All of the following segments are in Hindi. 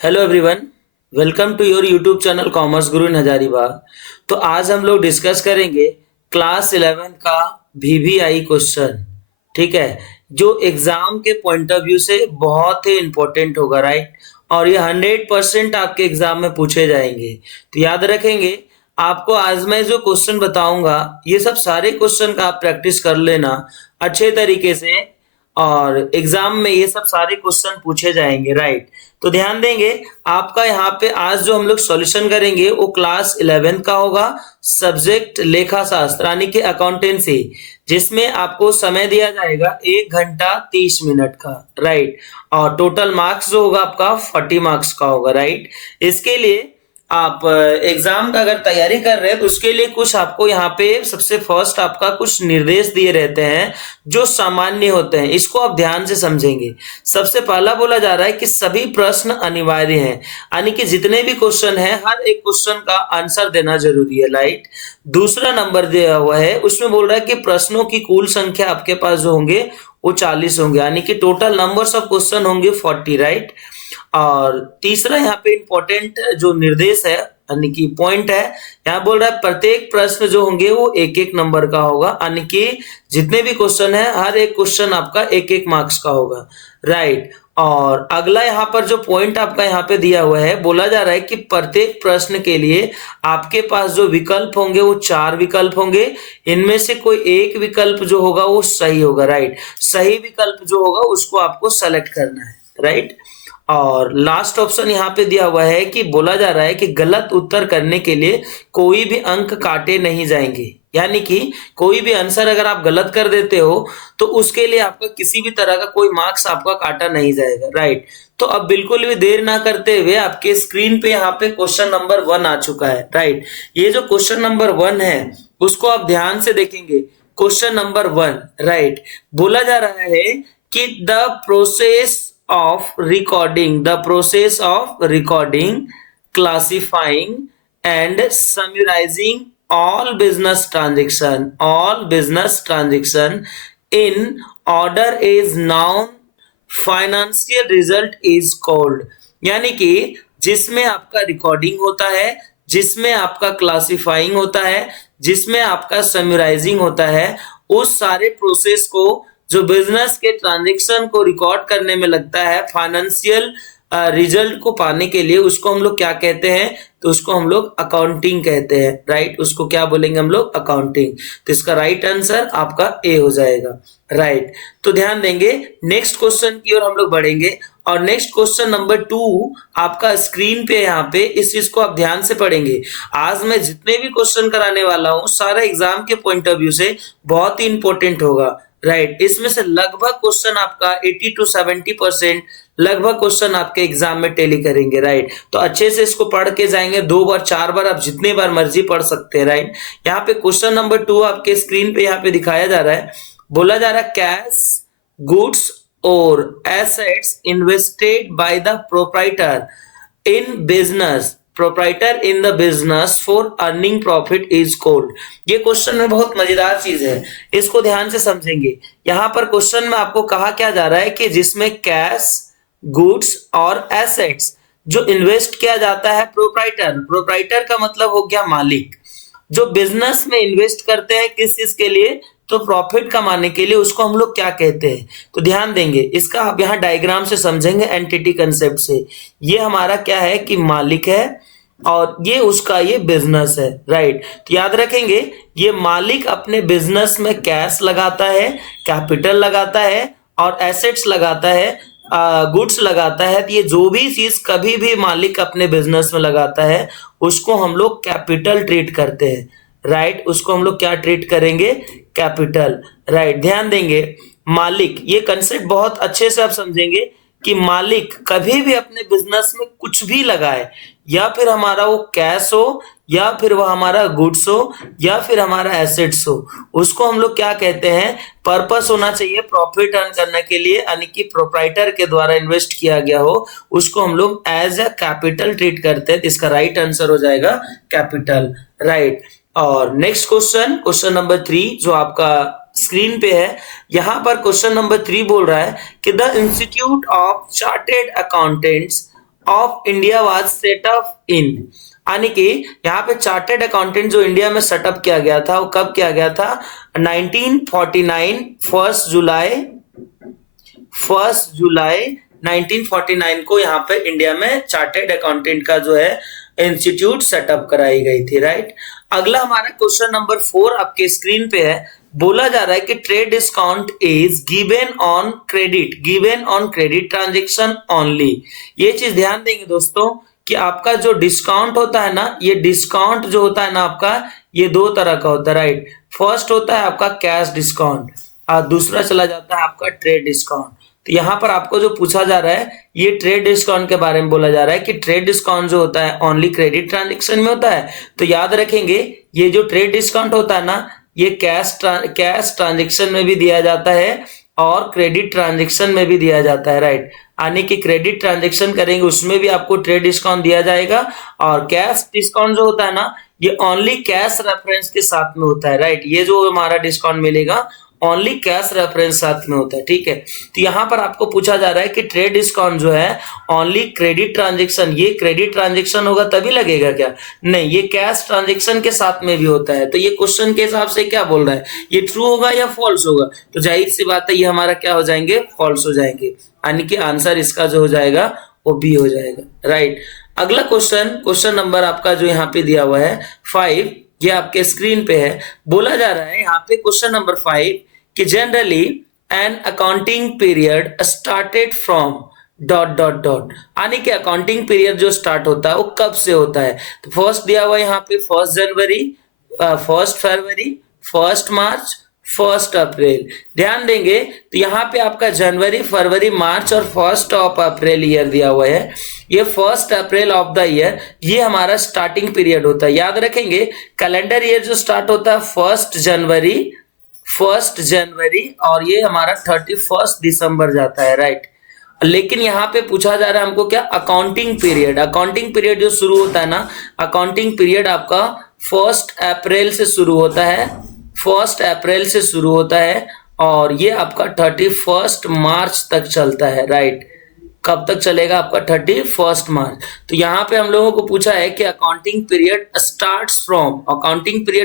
Hello everyone. Welcome to your YouTube channel Commerce Guru in Hazaribagh. तो आज हम लोग डिस्कस करेंगे क्लास 11 का वीवीआई क्वेश्चन। ठीक है, जो एग्जाम के पॉइंट ऑफ व्यू से बहुत ही इंपॉर्टेंट होगा, राइट। और ये 100% आपके एग्जाम में पूछे जाएंगे, तो याद रखेंगे। आपको आज मैं जो क्वेश्चन बताऊंगा ये सब सारे क्वेश्चन का आप प्रैक्टिस कर लेना अच्छे तरीके से, और एग्जाम में ये सब सारे क्वेश्चन पूछे जाएंगे, राइट। तो ध्यान देंगे, आपका यहाँ पे आज जो हम लोग सॉल्यूशन करेंगे वो क्लास 11 का होगा। सब्जेक्ट लेखा शास्त्र यानी कि अकाउंटेंसी, जिसमें आपको समय दिया जाएगा 1 घंटा 30 मिनट का, राइट। और टोटल मार्क्स जो होगा आपका 40 मार्क्स का होगा, राइट। इसके लिए आप एग्जाम का अगर तैयारी कर रहे हैं तो उसके लिए कुछ आपको यहाँ पे सबसे फर्स्ट आपका कुछ निर्देश दिए रहते हैं जो सामान्य होते हैं, इसको आप ध्यान से समझेंगे। सबसे पहला बोला जा रहा है कि सभी प्रश्न अनिवार्य हैं, यानी कि जितने भी क्वेश्चन है हर एक क्वेश्चन का आंसर देना जरूरी है, राइट। दूसरा नंबर दिया हुआ है, उसमें बोल रहा है कि प्रश्नों की कुल संख्या आपके पास जो होंगे वो 40 होंगे, यानी कि टोटल नंबर्स ऑफ क्वेश्चन होंगे 40, राइट। और तीसरा यहाँ पे इंपॉर्टेंट जो निर्देश है यानी कि पॉइंट है, यहाँ बोल रहा है प्रत्येक प्रश्न जो होंगे वो एक एक नंबर का होगा, यानी कि जितने भी क्वेश्चन है हर एक क्वेश्चन आपका एक एक मार्क्स का होगा, राइट। और अगला यहाँ पर जो पॉइंट आपका यहाँ पे दिया हुआ है, बोला जा रहा है कि प्रत्येक प्रश्न के लिए आपके पास जो विकल्प होंगे वो 4 विकल्प होंगे। इनमें से कोई एक विकल्प जो होगा वो सही होगा, राइट। सही विकल्प जो होगा उसको आपको सेलेक्ट करना है, राइट। और लास्ट ऑप्शन यहाँ पे दिया हुआ है कि बोला जा रहा है कि गलत उत्तर करने के लिए कोई भी अंक काटे नहीं जाएंगे, यानी कि कोई भी आंसर अगर आप गलत कर देते हो तो उसके लिए आपका किसी भी तरह का कोई मार्क्स आपका काटा नहीं जाएगा, राइट। तो अब बिल्कुल भी देर ना करते हुए आपके स्क्रीन पे यहाँ पे क्वेश्चन नंबर 1 आ चुका है, राइट। ये जो क्वेश्चन नंबर 1 है उसको आप ध्यान से देखेंगे। Question number 1, right. बोला जा रहा है कि the process of recording, classifying and summarizing all business transaction in order is noun, financial result is called। यानी कि जिसमें आपका रिकॉर्डिंग होता है, जिसमें आपका क्लासिफाइंग होता है, जिसमें आपका समराइजिंग होता है, उस सारे प्रोसेस को जो बिजनेस के ट्रांजैक्शन को रिकॉर्ड करने में लगता है फाइनेंशियल रिजल्ट को पाने के लिए, उसको हम लोग क्या कहते हैं? तो उसको हम लोग अकाउंटिंग कहते हैं, राइट। उसको क्या बोलेंगे हम लोग? अकाउंटिंग। तो इसका राइट आंसर आपका ए हो जाएगा, राइट। तो ध्यान देंगे, नेक्स्ट क्वेश्चन की ओर हम लोग बढ़ेंगे। और नेक्स्ट क्वेश्चन नंबर 2 आपका स्क्रीन पे यहाँ पे इस चीज को आप ध्यान से पढ़ेंगे। आज मैं जितने भी क्वेश्चन कराने वाला हूँ सारा एग्जाम के पॉइंट ऑफ व्यू से बहुत ही इंपॉर्टेंट होगा, राइट। इसमें से लगभग क्वेश्चन आपका 80 to 70% लगभग क्वेश्चन आपके एग्जाम में टेली करेंगे, राइट। तो अच्छे से इसको पढ़ के जाएंगे, 2 बार 4 बार आप जितने बार मर्जी पढ़ सकते हैं, राइट। यहाँ पे क्वेश्चन नंबर 2 आपके स्क्रीन पे यहाँ पे दिखाया जा रहा है। बोला जा रहा है कैश गुड्स और assets invested by the proprietor in the business for earning profit is called. ये क्वेश्चन में बहुत मजेदार चीज है, इसको ध्यान से समझेंगे। यहां पर क्वेश्चन में आपको कहा क्या जा रहा है कि जिसमें कैश गुड्स और एसेट्स जो इन्वेस्ट किया जाता है, प्रोप्राइटर का मतलब हो गया मालिक, जो बिजनेस में इन्वेस्ट करते हैं किस चीज के लिए? तो प्रॉफिट कमाने के लिए, उसको हम लोग क्या कहते हैं? तो ध्यान देंगे, इसका आप यहाँ डायग्राम से समझेंगे, एंटिटी कंसेप्ट से। ये हमारा क्या है कि मालिक है और ये उसका ये बिजनेस है, राइट। तो याद रखेंगे, ये मालिक अपने बिजनेस में कैश लगाता है, कैपिटल लगाता है और एसेट्स लगाता है, गुड्स लगाता है। तो ये जो भी चीज कभी भी मालिक अपने बिजनेस में लगाता है उसको हम लोग कैपिटल ट्रीट करते हैं, राइट। उसको हम लोग क्या ट्रीट करेंगे? Capital, right. ध्यान देंगे, मालिक, ये कंसेप्ट बहुत अच्छे से आप समझेंगे कि मालिक कभी भी अपने बिजनेस में कुछ भी लगाए, या फिर हमारा वो कैश हो, या फिर वो हमारा गुड्स हो, या फिर हमारा एसेट्स हो, उसको हम लोग क्या कहते हैं? पर्पस होना चाहिए प्रॉफिट अर्न करने के लिए, यानी कि प्रोप्राइटर के द्वारा इन्वेस्ट किया गया हो, उसको हम लोग एज अ कैपिटल ट्रीट करते हैं। इसका राइट आंसर हो जाएगा कैपिटल, राइट। और नेक्स्ट क्वेश्चन नंबर 3 जो आपका स्क्रीन पे है, यहां पर क्वेश्चन नंबर 3 बोल रहा है कि the institute of chartered accountants of India was set up in, यानी कि यहाँ पे चार्टेड अकाउंटेंट जो इंडिया में सेटअप किया गया था वो कब किया गया था? 1949 फर्स्ट जुलाई 1949 को यहाँ पे इंडिया में चार्टेड अकाउंटेंट का जो है इंस्टीट्यूट सेटअप कराई गई थी, राइट। अगला हमारा क्वेश्चन नंबर 4 आपके स्क्रीन पे है। बोला जा रहा है कि trade discount is given on credit transaction only. ये चीज ध्यान देंगे दोस्तों कि आपका जो डिस्काउंट होता है ना, ये डिस्काउंट जो होता है ना आपका, ये दो तरह का होता है, राइट। फर्स्ट होता है आपका कैश डिस्काउंट और दूसरा चला जाता है आपका ट्रेड डिस्काउंट। तो यहाँ पर आपको जो पूछा जा रहा है ये ट्रेड डिस्काउंट के बारे में बोला जा रहा है कि ट्रेड डिस्काउंट जो होता है ओनली क्रेडिट ट्रांजेक्शन में होता है। तो याद रखेंगे ये जो ट्रेड डिस्काउंट होता है ना, ये कैश ट्रांजेक्शन में भी दिया जाता है और क्रेडिट ट्रांजेक्शन में भी दिया जाता है, राइट। यानी कि क्रेडिट ट्रांजेक्शन करेंगे उसमें भी आपको ट्रेड डिस्काउंट दिया जाएगा, और कैश डिस्काउंट जो होता है ना, ये ओनली कैश रेफरेंस के साथ में होता है, राइट। ये जो हमारा डिस्काउंट मिलेगा ओनली कैश रेफरेंस साथ में होता है, ठीक है। तो यहाँ पर आपको पूछा जा रहा है कि ट्रेड डिस्काउंट जो है ओनली क्रेडिट ट्रांजेक्शन, ये क्रेडिट ट्रांजेक्शन होगा तभी लगेगा क्या? नहीं, ये कैश ट्रांजेक्शन के साथ में भी होता है। तो ये क्वेश्चन के हिसाब से क्या बोल रहा है, ये ट्रू होगा या फॉल्स होगा? तो जाहिर सी बात है ये हमारा क्या हो जाएंगे, फॉल्स हो जाएंगे, यानी कि आंसर इसका जो हो जाएगा वो बी हो जाएगा, राइट। अगला क्वेश्चन नंबर आपका जो यहाँ पे दिया हुआ है 5, ये आपके स्क्रीन पे है। बोला जा रहा है यहाँ पे क्वेश्चन नंबर 5 कि generally an accounting period started from dot, यानी कि अकाउंटिंग पीरियड जो स्टार्ट होता है वो कब से होता है? तो फर्स्ट दिया हुआ है यहाँ पे 1 जनवरी, 1 फरवरी, 1 मार्च, 1 अप्रैल। ध्यान देंगे तो यहाँ पे आपका जनवरी, फरवरी, मार्च और 1 अप्रैल ईयर दिया हुआ है। ये 1 अप्रैल ऑफ द ईयर ये हमारा स्टार्टिंग पीरियड होता है। याद रखेंगे कैलेंडर ईयर जो स्टार्ट होता है 1 जनवरी और ये हमारा 31 दिसंबर जाता है, राइट। लेकिन यहाँ पे पूछा जा रहा है हमको क्या, अकाउंटिंग पीरियड जो शुरू होता है ना, अकाउंटिंग पीरियड आपका 1 अप्रैल से शुरू होता है, 1 अप्रैल से शुरू होता है और ये आपका 31 मार्च तक चलता है, राइट। कब तक चलेगा आपका? 31 मार्च। तो यहाँ पे हम लोगों को पूछा है कि अकाउंटिंग पीरियड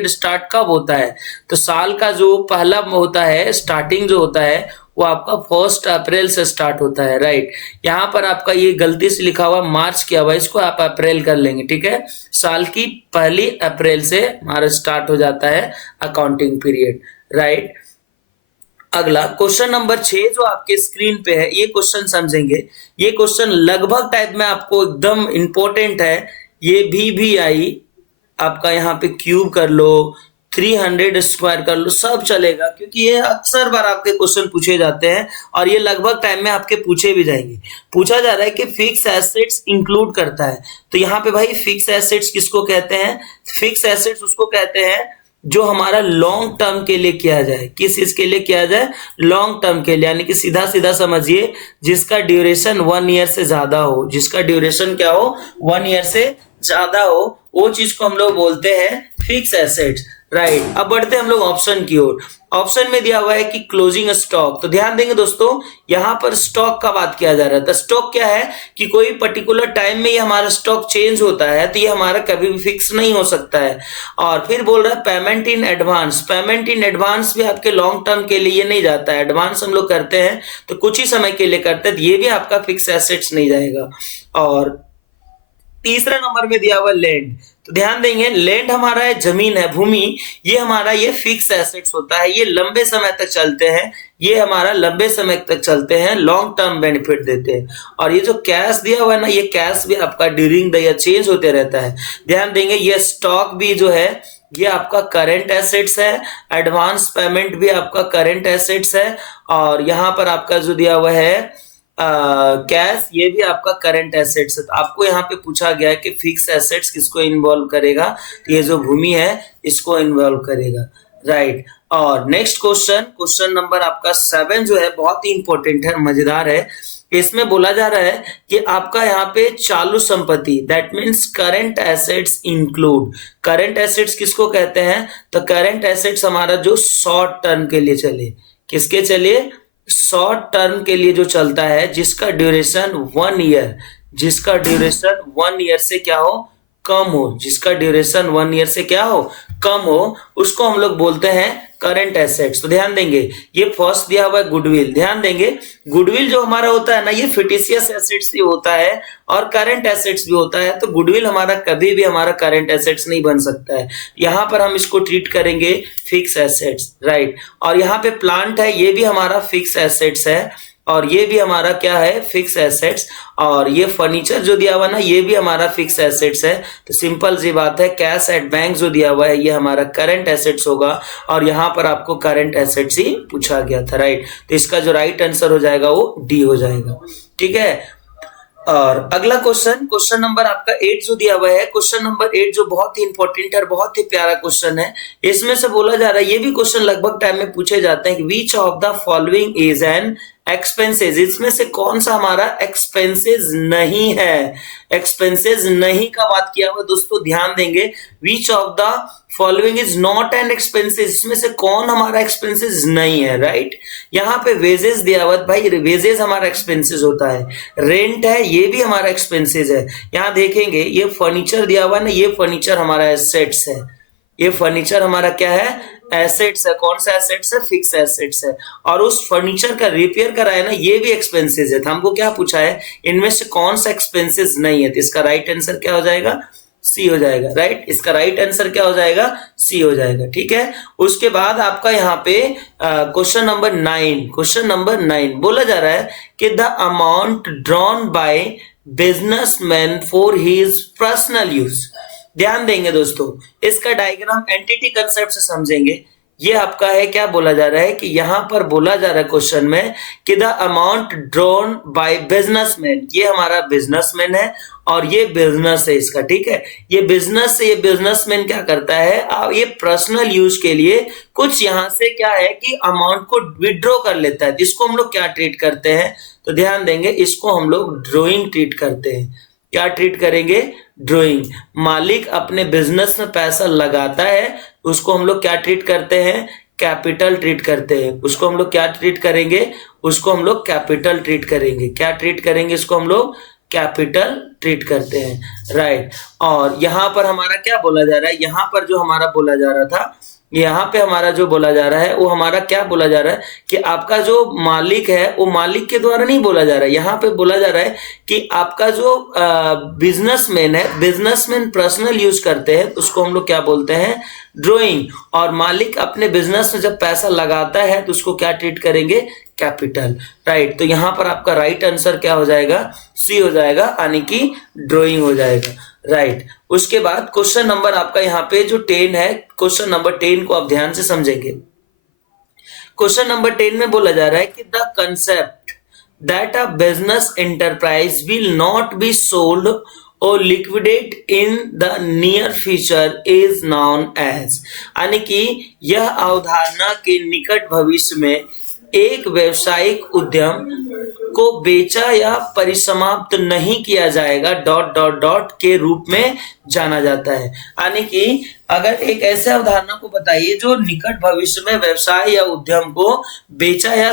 स्टार्ट कब होता है? तो साल का जो पहला होता है, स्टार्टिंग जो होता है वो आपका 1 अप्रैल से स्टार्ट होता है, राइट। यहाँ पर आपका ये गलती से लिखा हुआ मार्च किया हुआ, इसको आप अप्रैल कर लेंगे, ठीक है। साल की पहली अप्रैल से हमारा स्टार्ट हो जाता है अकाउंटिंग पीरियड, राइट। अगला क्वेश्चन नंबर 6 जो आपके स्क्रीन पे है, ये क्वेश्चन समझेंगे। ये क्वेश्चन लगभग टाइप में आपको एकदम इंपॉर्टेंट है। ये भी आई आपका यहाँ पे क्यूब कर लो, 300 स्क्वायर कर लो, सब चलेगा, क्योंकि ये अक्सर बार आपके क्वेश्चन पूछे जाते हैं और ये लगभग टाइम में आपके पूछे भी जाएंगे। पूछा जा रहा है कि फिक्स एसेट्स इंक्लूड करता है। तो यहाँ पे भाई फिक्स एसेट्स किसको कहते हैं? फिक्स एसेट्स उसको कहते हैं जो हमारा लॉन्ग टर्म के लिए किया जाए। किस इसके लिए किया जाए? लॉन्ग टर्म के लिए, यानी कि सीधा सीधा समझिए जिसका ड्यूरेशन 1 ईयर से ज्यादा हो, जिसका ड्यूरेशन क्या हो, 1 ईयर से ज्यादा हो, वो चीज को हम लोग बोलते हैं फिक्स एसेट्स, राइट। अब बढ़ते हैं हम लोग ऑप्शन की ओर। ऑप्शन में दिया हुआ है कि क्लोजिंग स्टॉक। तो ध्यान देंगे दोस्तों, यहां पर स्टॉक का बात किया जा रहा है। तो स्टॉक क्या है कि कोई पर्टिकुलर टाइम में ये हमारा स्टॉक चेंज होता है, तो ये हमारा कभी भी फिक्स नहीं हो सकता है। और फिर बोल रहा है payment in advance. Payment in advance भी आपके लॉन्ग टर्म के लिए नहीं जाता है। एडवांस हम लोग करते हैं तो कुछ ही समय के लिए करते हैं, तो ये भी आपका फिक्स एसेट्स नहीं जाएगा। और तीसरा नंबर में दिया हुआ लैंड। तो ध्यान देंगे लैंड हमारा है, जमीन है, भूमि, ये हमारा ये फिक्स एसेट्स होता है। ये लंबे समय तक चलते हैं, ये हमारा लंबे समय तक चलते हैं, लॉन्ग टर्म बेनिफिट देते हैं। और ये जो कैश दिया हुआ है ना, ये कैश भी आपका ड्यूरिंग द ईयर चेंज होते रहता है। ध्यान देंगे ये स्टॉक भी जो है ये आपका करंट एसेट्स है, एडवांस पेमेंट भी आपका करंट एसेट्स है, और यहाँ पर आपका जो दिया हुआ है कैश, ये भी आपका करंट एसेट्स है। तो आपको यहाँ पे पूछा गया है कि फिक्स एसेट्स किसको इन्वॉल्व करेगा? तो ये जो भूमि है इसको इन्वॉल्व करेगा, राइट। और नेक्स्ट क्वेश्चन नंबर आपका 7 जो है बहुत ही इंपॉर्टेंट है, मजेदार है। इसमें बोला जा रहा है कि आपका यहाँ पे चालू संपत्ति, that means current assets include. Current assets किसको कहते हैं? तो करंट एसेट्स हमारा जो शॉर्ट टर्म के लिए चले, किसके चलिए? शॉर्ट टर्म के लिए जो चलता है, जिसका ड्यूरेशन 1 ईयर, जिसका ड्यूरेशन 1 ईयर से क्या हो, कम हो, जिसका ड्यूरेशन 1 ईयर से क्या हो, कम हो, उसको हम लोग बोलते हैं करंट एसेट्स। तो ध्यान देंगे, ये फर्स्ट दिया हुआ है गुडविल। ध्यान देंगे, गुडविल जो हमारा होता है ना, ये फिटिशियस एसेट्स भी होता है और करंट एसेट्स भी होता है। तो गुडविल हमारा कभी भी हमारा करंट एसेट्स नहीं बन सकता है। यहाँ पर हम इसको ट्रीट करेंगे फिक्स एसेट्स, राइट। और यहाँ पे प्लांट है, ये भी हमारा फिक्स एसेट्स है, और ये भी हमारा क्या है, फिक्स एसेट्स। और ये फर्नीचर जो दिया हुआ ना, ये भी हमारा फिक्स एसेट्स है। तो सिंपल सी बात है, कैश एट बैंक जो दिया हुआ है, ये हमारा करंट एसेट्स होगा, और यहाँ पर आपको करंट एसेट्स ही पूछा गया था, राइट। तो इसका जो राइट आंसर हो जाएगा वो डी हो जाएगा, ठीक है। और अगला क्वेश्चन, क्वेश्चन नंबर आपका 8 जो दिया हुआ है, क्वेश्चन नंबर 8 जो बहुत ही इंपॉर्टेंट है और बहुत ही प्यारा क्वेश्चन है। इसमें से बोला जा रहा है, ये भी क्वेश्चन लगभग टाइम में पूछे जाते हैं कि which of the following is an expenses, इसमें से कौन सा हमारा एक्सपेंसेस नहीं है। एक्सपेंसेस नहीं का बात किया हुआ दोस्तों, ध्यान देंगे, which of the following is not an expenses, इसमें से कौन हमारा एक्सपेंसेस नहीं है, राइट। यहाँ पे वेजेस दिया हुआ, भाई वेजेस हमारा एक्सपेंसेस होता है, रेंट है ये भी हमारा एक्सपेंसेस है। यहाँ देखेंगे, ये फर्नीचर दिया हुआ है ना, ये फर्नीचर हमारा एसेट्स है, ये फर्नीचर हमारा क्या है, एसेट्स है। कौन सा एसेट्स है, फिक्स एसेट्स है। और उस फर्नीचर का रिपेयर कराया ना, ये भी एक्सपेंसेस है। तो हमको क्या पूछा है, इनमें से कौन सा एक्सपेंसेस नहीं है। तो इसका राइट आंसर क्या हो जाएगा, सी हो जाएगा, राइट। इसका राइट आंसर क्या हो जाएगा, सी हो जाएगा, ठीक है। उसके बाद आपका यहाँ पे क्वेश्चन नंबर 9, क्वेश्चन नंबर 9 बोला जा रहा है कि the amount drawn by businessman for his personal use. ध्यान देंगे दोस्तों, इसका डायग्राम एंटिटी कंसेप्ट से समझेंगे। ये आपका है, क्या बोला जा रहा है कि यहां पर बोला जा रहा है क्वेश्चन में कि the amount drawn by businessman, ये हमारा बिजनेसमैन है और ये बिजनेस है इसका, ठीक है। ये बिजनेस से, ये बिजनेसमैन क्या करता है, ये पर्सनल यूज के लिए कुछ यहां से क्या है कि अमाउंट को विड्रॉ कर लेता है। इसको हम लोग क्या ट्रीट करते हैं, तो ध्यान देंगे, इसको हम लोग ड्रॉइंग ट्रीट करते हैं। क्या ट्रीट करेंगे, ड्रॉइंग। मालिक अपने बिजनेस में पैसा लगाता है, उसको हम लोग क्या ट्रीट करते हैं, कैपिटल ट्रीट करते हैं। उसको हम लोग क्या ट्रीट करेंगे, उसको हम लोग कैपिटल ट्रीट करेंगे। क्या ट्रीट करेंगे, इसको हम लोग कैपिटल ट्रीट करते हैं, राइट। और यहां पर हमारा क्या बोला जा रहा है, यहां पर जो हमारा बोला जा रहा था, यहाँ पे हमारा जो बोला जा रहा है वो हमारा क्या बोला जा रहा है कि आपका जो मालिक है वो मालिक के द्वारा नहीं बोला जा रहा है। यहाँ पे बोला जा रहा है कि आपका जो बिजनेसमैन है, बिजनेसमैन पर्सनल यूज करते हैं, उसको हम लोग क्या बोलते हैं, ड्रॉइंग। और मालिक अपने बिजनेस में जब पैसा लगाता है तो उसको क्या ट्रीट करेंगे, कैपिटल, राइट। तो यहाँ पर आपका राइट आंसर क्या हो जाएगा, सी हो जाएगा, यानी कि ड्रॉइंग हो जाएगा, राइट। उसके बाद क्वेश्चन नंबर आपका यहाँ पे जो 10 है, क्वेश्चन नंबर 10 को आप ध्यान से समझेंगे। क्वेश्चन नंबर 10 में बोला जा रहा है कि the concept that a business enterprise will not be sold और liquidate in the near future is known as, यानी कि यह अवधारणा के निकट भविष्य में एक व्यावसायिक उद्यम को बेचा या परिसमाप्त नहीं किया जाएगा डॉट डॉट डॉट के रूप में जाना जाता है। यानी कि अगर एक ऐसे अवधारणा को बताइए जो निकट भविष्य में व्यवसाय या उद्यम को बेचा या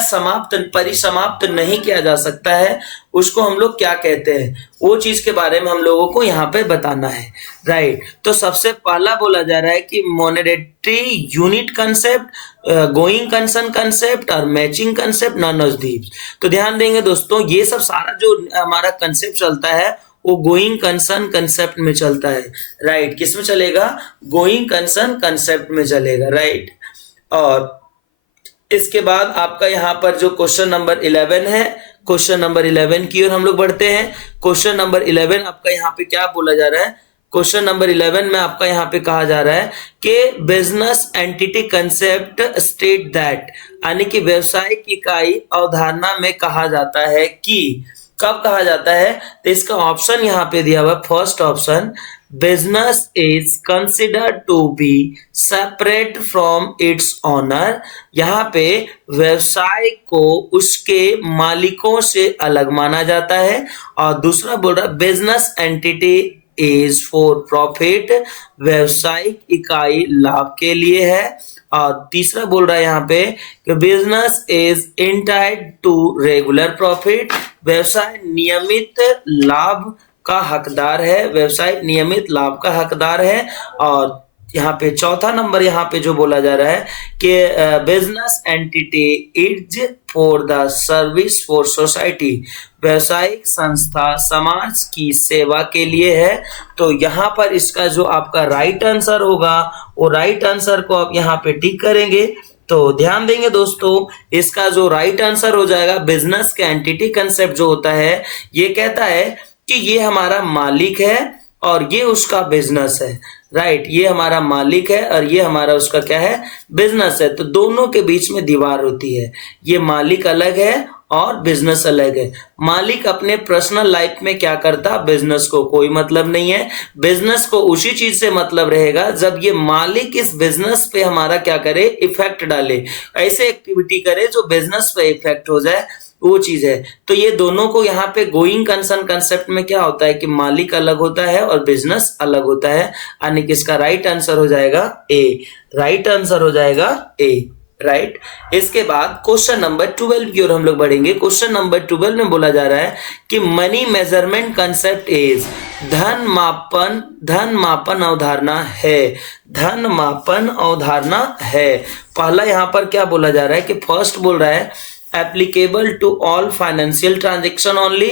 परिसमाप्त नहीं किया जा सकता है, उसको हम लोग क्या कहते हैं, वो चीज के बारे में हम लोगों को यहाँ पे बताना है, राइट। तो सबसे पहला बोला जा रहा है कि monetary unit concept, going concern concept और matching concept, none of these. तो ध्यान देंगे दोस्तों, ये सब सारा जो हमारा कंसेप्ट चलता है वो गोइंग कंसर्न कंसेप्ट में चलता है, राइट। किस में चलेगा, गोइंग कंसर्न कंसेप्ट में चलेगा, राइट। और इसके बाद आपका यहाँ पर जो क्वेश्चन नंबर 11 है, क्वेश्चन नंबर 11 की ओर हम लोग बढ़ते हैं। क्वेश्चन नंबर 11 आपका यहाँ पे क्या बोला जा रहा है, क्वेश्चन नंबर 11 में आपका यहाँ पे कहा जा रहा है कि business entity concept state that, यानी कि व्यवसायिक इकाई अवधारणा में कहा जाता है कि, कब कहा जाता है, तो इसका ऑप्शन यहाँ पे दिया हुआ, first option, business is considered to be separate from its owner, यहाँ पे व्यवसाय को उसके मालिकों से अलग माना जाता है। और दूसरा बोल रहा है business entity is for profit, व्यवसायिक इकाई लाभ के लिए है। और तीसरा बोल रहा है यहाँ पे कि business is entitled to regular profit, व्यवसाय नियमित लाभ का हकदार है, व्यवसाय नियमित लाभ का हकदार है। और यहाँ पे चौथा नंबर यहाँ पे जो बोला जा रहा है कि business entity is for the service for society, व्यवसायिक संस्था समाज की सेवा के लिए है। तो यहाँ पर इसका जो आपका राइट आंसर होगा वो राइट आंसर को आप यहाँ पे टिक करेंगे। तो ध्यान देंगे दोस्तों, इसका जो राइट आंसर हो जाएगा बिजनेस का एंटिटी कंसेप्ट जो होता है ये कहता है कि ये हमारा मालिक है और ये उसका बिजनेस है। राइट, ये हमारा मालिक है और ये हमारा उसका क्या है, बिजनेस है। तो दोनों के बीच में दीवार होती है, ये मालिक अलग है और बिजनेस अलग है। मालिक अपने पर्सनल लाइफ में क्या करता, बिजनेस को कोई मतलब नहीं है, बिजनेस को उसी चीज से मतलब रहेगा जब ये मालिक इस बिजनेस पे हमारा क्या करे, इफेक्ट डाले, ऐसे एक्टिविटी करे जो बिजनेस पे इफेक्ट हो जाए, वो चीज है। तो ये दोनों को यहाँ पे गोइंग कंसर्न कंसेप्ट में क्या होता है कि मालिक अलग होता है और बिजनेस अलग होता है, यानी कि इसका राइट आंसर हो जाएगा ए, राइट आंसर हो जाएगा ए। राइट, इसके बाद क्वेश्चन नंबर 12 की ओर हम लोग बढ़ेंगे। क्वेश्चन नंबर 12 में बोला जा रहा है कि मनी मेजरमेंट कंसेप्ट इज, धन मापन अवधारणा है, धन मापन अवधारणा है। पहला यहाँ पर क्या बोला जा रहा है कि फर्स्ट बोल रहा है applicable to all financial transaction only,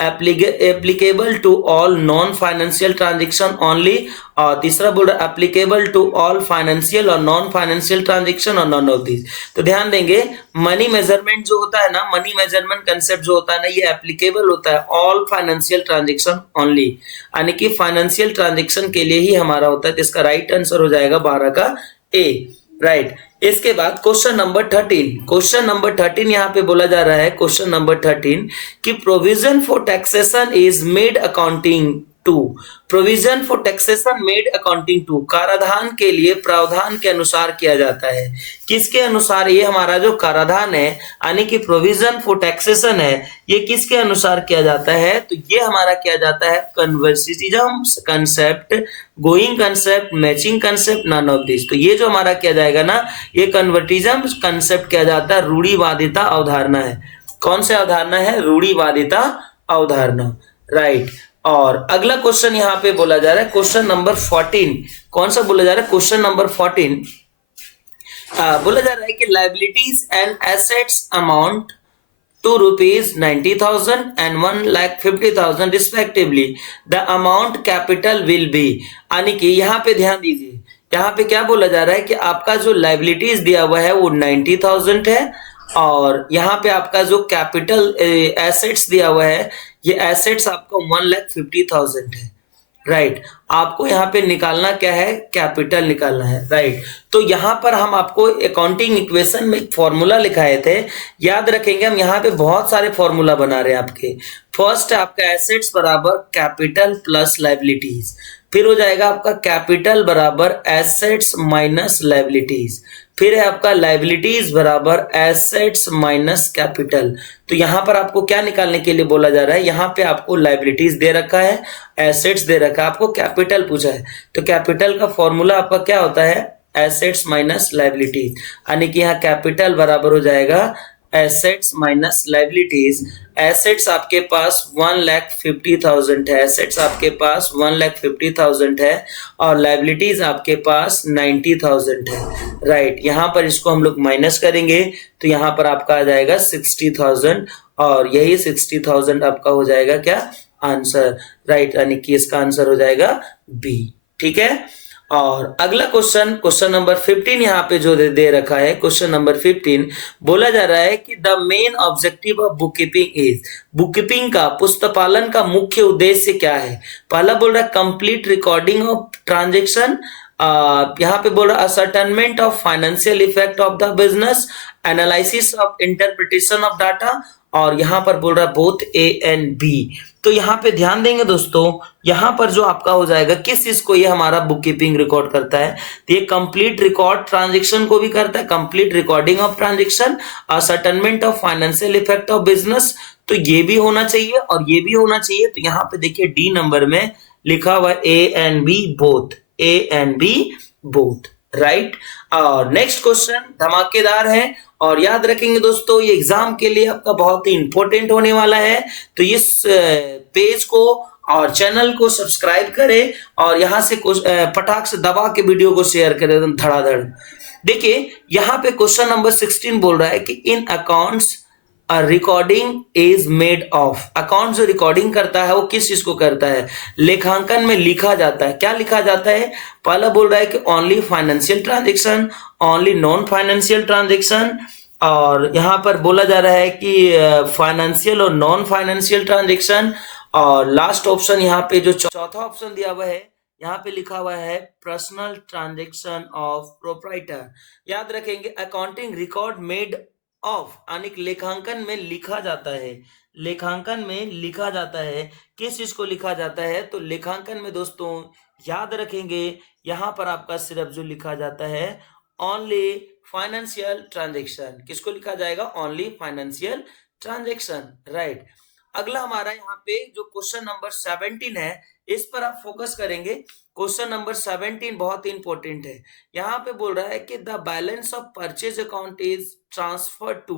applicable to all non financial transaction only, और तीसरा बोल रहा है applicable to all financial और non financial transaction और none of these। तो ध्यान देंगे, मनी मेजरमेंट जो होता है ना, मनी मेजरमेंट कंसेप्ट जो होता है ना, ये एप्लीकेबल होता है ऑल फाइनेंशियल ट्रांजेक्शन ओनली, यानी कि फाइनेंशियल ट्रांजेक्शन के लिए ही हमारा होता है। तो इसका राइट आंसर हो जाएगा 12 का ए। राइट, इसके बाद क्वेश्चन नंबर 13, क्वेश्चन नंबर 13 यहाँ पे बोला जा रहा है, क्वेश्चन नंबर 13 कि provision for taxation is made accounting to, provision for taxation made accounting to, कराधान के लिए प्रावधान के अनुसार किया जाता है। किसके अनुसार, ये हमारा जो कराधान है यानी कि प्रोविजन फॉर टैक्सेशन है, ये किसके अनुसार किया जाता है, तो ये हमारा किया जाता है conservatism concept, going concept, matching concept, none of this. तो ये जो हमारा किया जाएगा ना, ये कन्वर्टिज्म कंसेप्ट किया जाता है, रूढ़िवादिता अवधारणा है। कौन सा अवधारणा है, रूढ़िवादिता अवधारणा। राइट, और अगला क्वेश्चन यहाँ पे बोला जा रहा है क्वेश्चन नंबर 14, कौन सा बोला जा रहा है, क्वेश्चन नंबर 14 बोला जा रहा है कि liabilities and assets amount to ₹90,000 and ₹150,000 respectively, the amount capital will be, यानी कि यहाँ पे ध्यान दीजिए, यहाँ पे क्या बोला जा रहा है कि आपका जो लाइबिलिटीज दिया हुआ है वो 90,000 है और यहाँ पे आपका जो कैपिटल एसेट्स दिया हुआ है, ये एसेट्स आपको 1,50,000 है। राइट, आपको यहाँ पे निकालना क्या है, कैपिटल निकालना है। राइट, तो यहाँ पर हम आपको अकाउंटिंग इक्वेशन में एक फॉर्मूला लिखाए थे, याद रखेंगे, हम यहाँ पे बहुत सारे फॉर्मूला बना रहे हैं आपके। फर्स्ट आपका एसेट्स बराबर कैपिटल प्लस लाइबिलिटीज, फिर हो जाएगा आपका कैपिटल बराबर एसेट्स माइनस लाइबिलिटीज, फिर है आपका लाइबिलिटीज बराबर एसेट्स माइनस कैपिटल। तो यहाँ पर आपको क्या निकालने के लिए बोला जा रहा है, यहाँ पे आपको लाइबिलिटीज दे रखा है, एसेट्स दे रखा है, आपको कैपिटल पूछा है। तो कैपिटल का फॉर्मूला आपका क्या होता है, एसेट्स माइनस लाइबिलिटीज, यानी कि यहाँ कैपिटल बराबर हो जाएगा एसेट्स माइनस लाइबिलिटीज। एसेट्स आपके पास 1,50,000 है, एसेट्स आपके पास 1,50,000 है और लाइबिलिटीज आपके पास 90,000 है। राइट, यहाँ पर इसको हम लोग माइनस करेंगे तो यहाँ पर आपका आ जाएगा 60,000 और यही 60,000 आपका हो जाएगा क्या, आंसर। राइट, यानी कि इसका आंसर हो जाएगा बी। ठीक है, और अगला क्वेश्चन, क्वेश्चन नंबर 15 यहाँ पे जो दे रखा है, क्वेश्चन नंबर 15 बोला जा रहा है कि the main objective of book keeping is, book keeping का, पुस्तकालन का मुख्य उद्देश्य क्या है। पहला बोल रहा है कंप्लीट रिकॉर्डिंग ऑफ ट्रांजेक्शन, यहाँ पे बोल रहा ascertainment of financial effect of the business, analysis of interpretation of data, और यहाँ पर बोल रहा है बोथ ए एंड बी। तो यहाँ पे ध्यान देंगे दोस्तों, यहाँ पर जो आपका हो जाएगा किस चीज को ये हमारा बुक कीपिंग रिकॉर्ड करता है, तो ये कंप्लीट रिकॉर्ड ट्रांजेक्शन को भी करता है, complete recording of transaction, ascertainment of financial effect of business, तो ये भी होना चाहिए और ये भी होना चाहिए। तो यहाँ पे देखिए डी नंबर में लिखा हुआ है A and B both, A and B both, right. और नेक्स्ट क्वेश्चन धमाकेदार है और याद रखेंगे दोस्तों, ये एग्जाम के लिए आपका बहुत ही इंपॉर्टेंट होने वाला है। तो इस पेज को और चैनल को सब्सक्राइब करें और यहां से पटाख से दबा के वीडियो को शेयर करें एकदम धड़ाधड़। देखिए यहाँ पे क्वेश्चन नंबर 16 बोल रहा है कि in accounts recording is made of. Account जो रिकॉर्डिंग करता है वो किस चीज को करता है, लेखांकन में लिखा जाता है। क्या लिखा जाता है, पहला बोल रहा है कि only financial transaction, only non financial transaction, और यहाँ पर बोला जा रहा है कि फाइनेंशियल और नॉन फाइनेंशियल ट्रांजेक्शन। और लास्ट ऑप्शन यहाँ पे जो चौथा ऑप्शन दिया हुआ है, यहाँ पे लिखा हुआ है पर्सनल ट्रांजेक्शन ऑफ प्रोप्राइटर। याद रखेंगे अकाउंटिंग रिकॉर्ड मेड ऑफ, यानी लेखांकन में लिखा जाता है। लेखांकन में लिखा जाता है, किस चीज को लिखा जाता है, तो लेखांकन में दोस्तों याद रखेंगे यहां पर आपका सिर्फ जो लिखा जाता है ओनली फाइनेंशियल ट्रांजेक्शन। किसको लिखा जाएगा, ओनली फाइनेंशियल ट्रांजेक्शन, राइट। अगला हमारा यहाँ पे जो क्वेश्चन नंबर 17 है, इस पर आप फोकस करेंगे। क्वेश्चन नंबर 17 बहुत ही इंपॉर्टेंट है। यहाँ पे बोल रहा है कि the balance of purchase account is transfer to.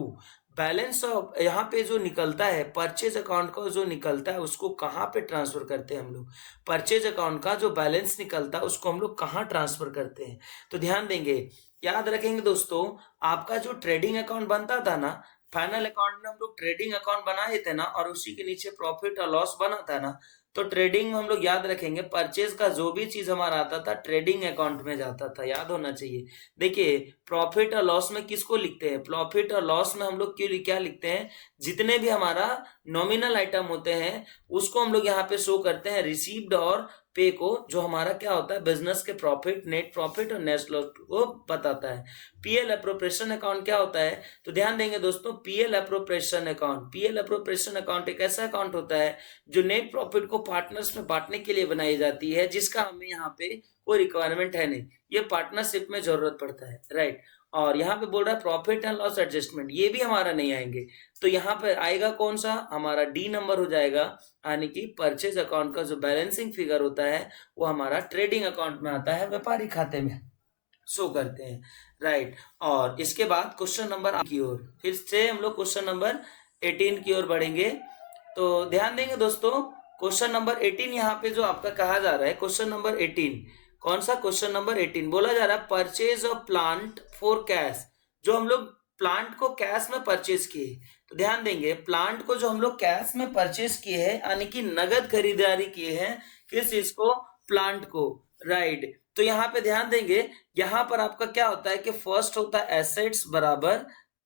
Balance of यहाँ पे जो निकलता है परचेज अकाउंट का जो निकलता है उसको कहाँ पे ट्रांसफर करते हैं हम लोग। परचेज अकाउंट का जो बैलेंस निकलता है उसको हम लोग कहाँ ट्रांसफर करते हैं, तो ध्यान देंगे। याद रखेंगे दोस्तों, आपका जो ट्रेडिंग अकाउंट बनता था ना, फाइनल अकाउंट में हम लोग ट्रेडिंग अकाउंट बनाए थे ना, और उसी के नीचे प्रॉफिट और लॉस बना था ना। तो ट्रेडिंग में हम लोग याद रखेंगे परचेज का जो भी चीज हमारा आता था ट्रेडिंग अकाउंट में जाता था, याद होना चाहिए। देखिए प्रॉफिट और लॉस में किसको लिखते हैं, प्रॉफिट और लॉस में हम लोग क्यों क्या लिखते हैं, जितने भी हमारा नॉमिनल आइटम होते हैं उसको हम लोग यहाँ पे शो करते हैं रिसीव्ड और पे को, जो हमारा क्या होता है बिजनेस के प्रॉफिट, नेट प्रॉफिट और नेट लॉस को बताता है। पीएल अप्रोप्रिएशन अकाउंट क्या होता है, तो ध्यान देंगे दोस्तों, PL appropriation account, PL appropriation account एक ऐसा अकाउंट होता है जो नेट प्रॉफिट को पार्टनर्स में बांटने के लिए बनाई जाती है, जिसका हमें यहाँ पे कोई रिक्वायरमेंट है नहीं, ये पार्टनरशिप में जरूरत पड़ता है, राइट। और यहाँ पे बोल रहा है प्रॉफिट एंड लॉस एडजस्टमेंट, ये भी हमारा नहीं आएंगे। तो यहाँ पे आएगा कौन सा, हमारा डी नंबर हो जाएगा, यानी कि परचेज अकाउंट का जो बैलेंसिंग फिगर होता है वो हमारा ट्रेडिंग अकाउंट में आता है, व्यापारी खाते में शो करते हैं, राइट। और इसके बाद क्वेश्चन नंबर की ओर फिर से हम लोग क्वेश्चन नंबर 18 की ओर बढ़ेंगे। तो ध्यान देंगे दोस्तों, क्वेश्चन नंबर 18 यहाँ पे जो आपका कहा जा रहा है, क्वेश्चन नंबर 18 कौन सा, क्वेश्चन नंबर 18 बोला जा रहा है purchase of plant for cash. जो हम लोग प्लांट को कैश में परचेज किए, तो ध्यान देंगे प्लांट को जो हम लोग कैश में परचेज किए हैं, यानी कि नगद खरीदारी किए हैं, किस चीज को, प्लांट को, राइट। तो यहाँ पे ध्यान देंगे, यहाँ पर आपका क्या होता है कि फर्स्ट होता है एसेट्स बराबर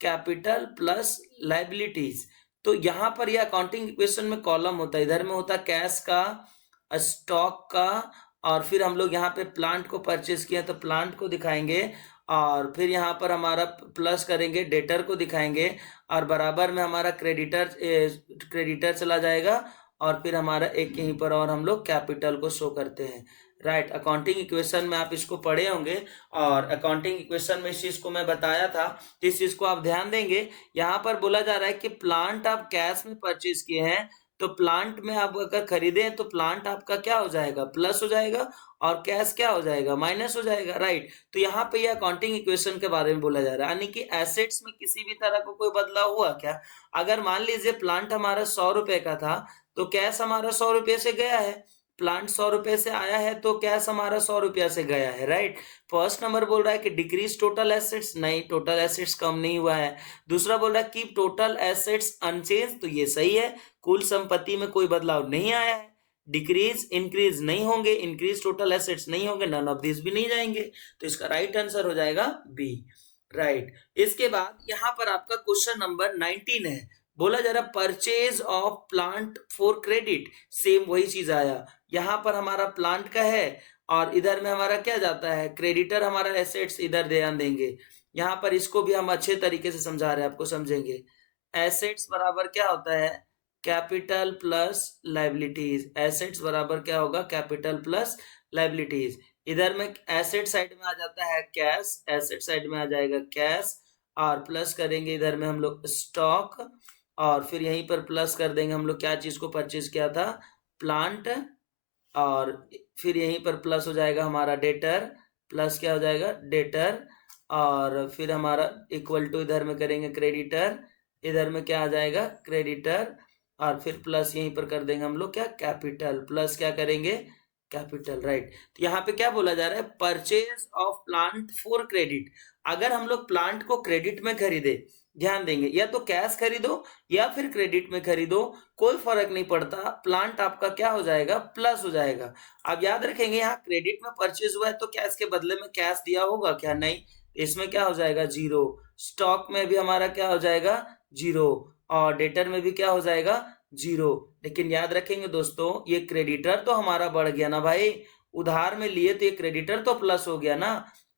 कैपिटल प्लस लाइबिलिटीज। तो यहाँ पर यह अकाउंटिंग इक्वेशन में कॉलम होता है, इधर में होता है कैश का, स्टॉक का, और फिर हम लोग यहाँ पे प्लांट को परचेज किया तो प्लांट को दिखाएंगे, और फिर यहाँ पर हमारा प्लस करेंगे डेटर को दिखाएंगे, और बराबर में हमारा क्रेडिटर चला जाएगा, और फिर हमारा एक यहीं पर और हम लोग कैपिटल को शो करते हैं, राइट। अकाउंटिंग इक्वेशन में आप इसको पढ़े होंगे, और अकाउंटिंग इक्वेशन में इस चीज को मैं बताया था, इस चीज को आप ध्यान देंगे। यहाँ पर बोला जा रहा है कि प्लांट आप कैश में परचेज किए हैं, तो प्लांट में आप अगर खरीदे तो प्लांट आपका क्या हो जाएगा, प्लस हो जाएगा, और कैश क्या हो जाएगा, माइनस हो जाएगा, राइट। तो यहाँ पे ये अकाउंटिंग इक्वेशन के बारे में बोला जा रहा है, यानी कि एसेट्स में किसी भी तरह का कोई बदलाव हुआ क्या। अगर मान लीजिए प्लांट हमारा 100 रुपए का था, तो कैश हमारा 100 रुपये से गया है, प्लांट 100 रुपए से आया है तो कैश हमारा 100 रुपया से गया है, राइट। फर्स्ट नंबर बोल रहा है कि डिक्रीज टोटल एसेट्स, नहीं टोटल एसेट्स कम नहीं हुआ है। दूसरा बोल रहा है कीप टोटल एसेट्स अनचेंज, तो ये सही है, कुल संपत्ति में कोई बदलाव नहीं आया है। डिक्रीज इंक्रीज नहीं होंगे, इंक्रीज टोटल एसेट्स नहीं होंगे, नन ऑफ दिस भी नहीं जाएंगे, तो इसका राइट आंसर हो जाएगा बी, राइट। इसके बाद यहाँ पर आपका क्वेश्चन नंबर 19 है, बोला जा रहा purchase of plant for credit, same वही चीज आया, यहाँ पर हमारा प्लांट का है और इधर में हमारा क्या जाता है क्रेडिटर, हमारा एसेट्स इधर ध्यान देंगे। यहाँ पर इसको भी हम अच्छे तरीके से समझा रहे हैं, आपको समझेंगे। एसेट्स बराबर क्या होता है, कैपिटल प्लस लाइबिलिटीज, एसेट्स बराबर क्या होगा, कैपिटल प्लस लाइबिलिटीज। इधर में एसेट साइड में आ जाता है कैश, एसेट साइड में आ जाएगा कैश, और प्लस करेंगे इधर में हम लोग स्टॉक, और फिर यहीं पर प्लस कर देंगे हम लोग, क्या चीज को परचेज किया था, प्लांट, और फिर यहीं पर प्लस हो जाएगा हमारा डेटर, प्लस क्या हो जाएगा, डेटर, और फिर हमारा इक्वल टू इधर में करेंगे क्रेडिटर, इधर में क्या आ जाएगा, क्रेडिटर, और फिर प्लस यहीं पर कर देंगे हम लोग क्या, कैपिटल, प्लस क्या करेंगे, कैपिटल, राइट। तो यहाँ पे क्या बोला जा रहा है, purchase of plant for credit. अगर हम लोग प्लांट को क्रेडिट में खरीदे, ध्यान देंगे, या तो कैश खरीदो या फिर क्रेडिट में खरीदो, कोई फर्क नहीं पड़ता, प्लांट आपका क्या हो जाएगा, प्लस हो जाएगा। अब याद रखेंगे यहाँ क्रेडिट में परचेज हुआ है तो कैश के बदले में कैश दिया होगा क्या, नहीं, इसमें क्या हो जाएगा, जीरो। स्टॉक में भी हमारा क्या हो जाएगा, जीरो, और डेटर में भी क्या हो जाएगा, जीरो। लेकिन याद रखेंगे दोस्तों, ये क्रेडिटर तो हमारा बढ़ गया ना भाई, उधार में लिए तो ये क्रेडिटर तो प्लस हो गया ना,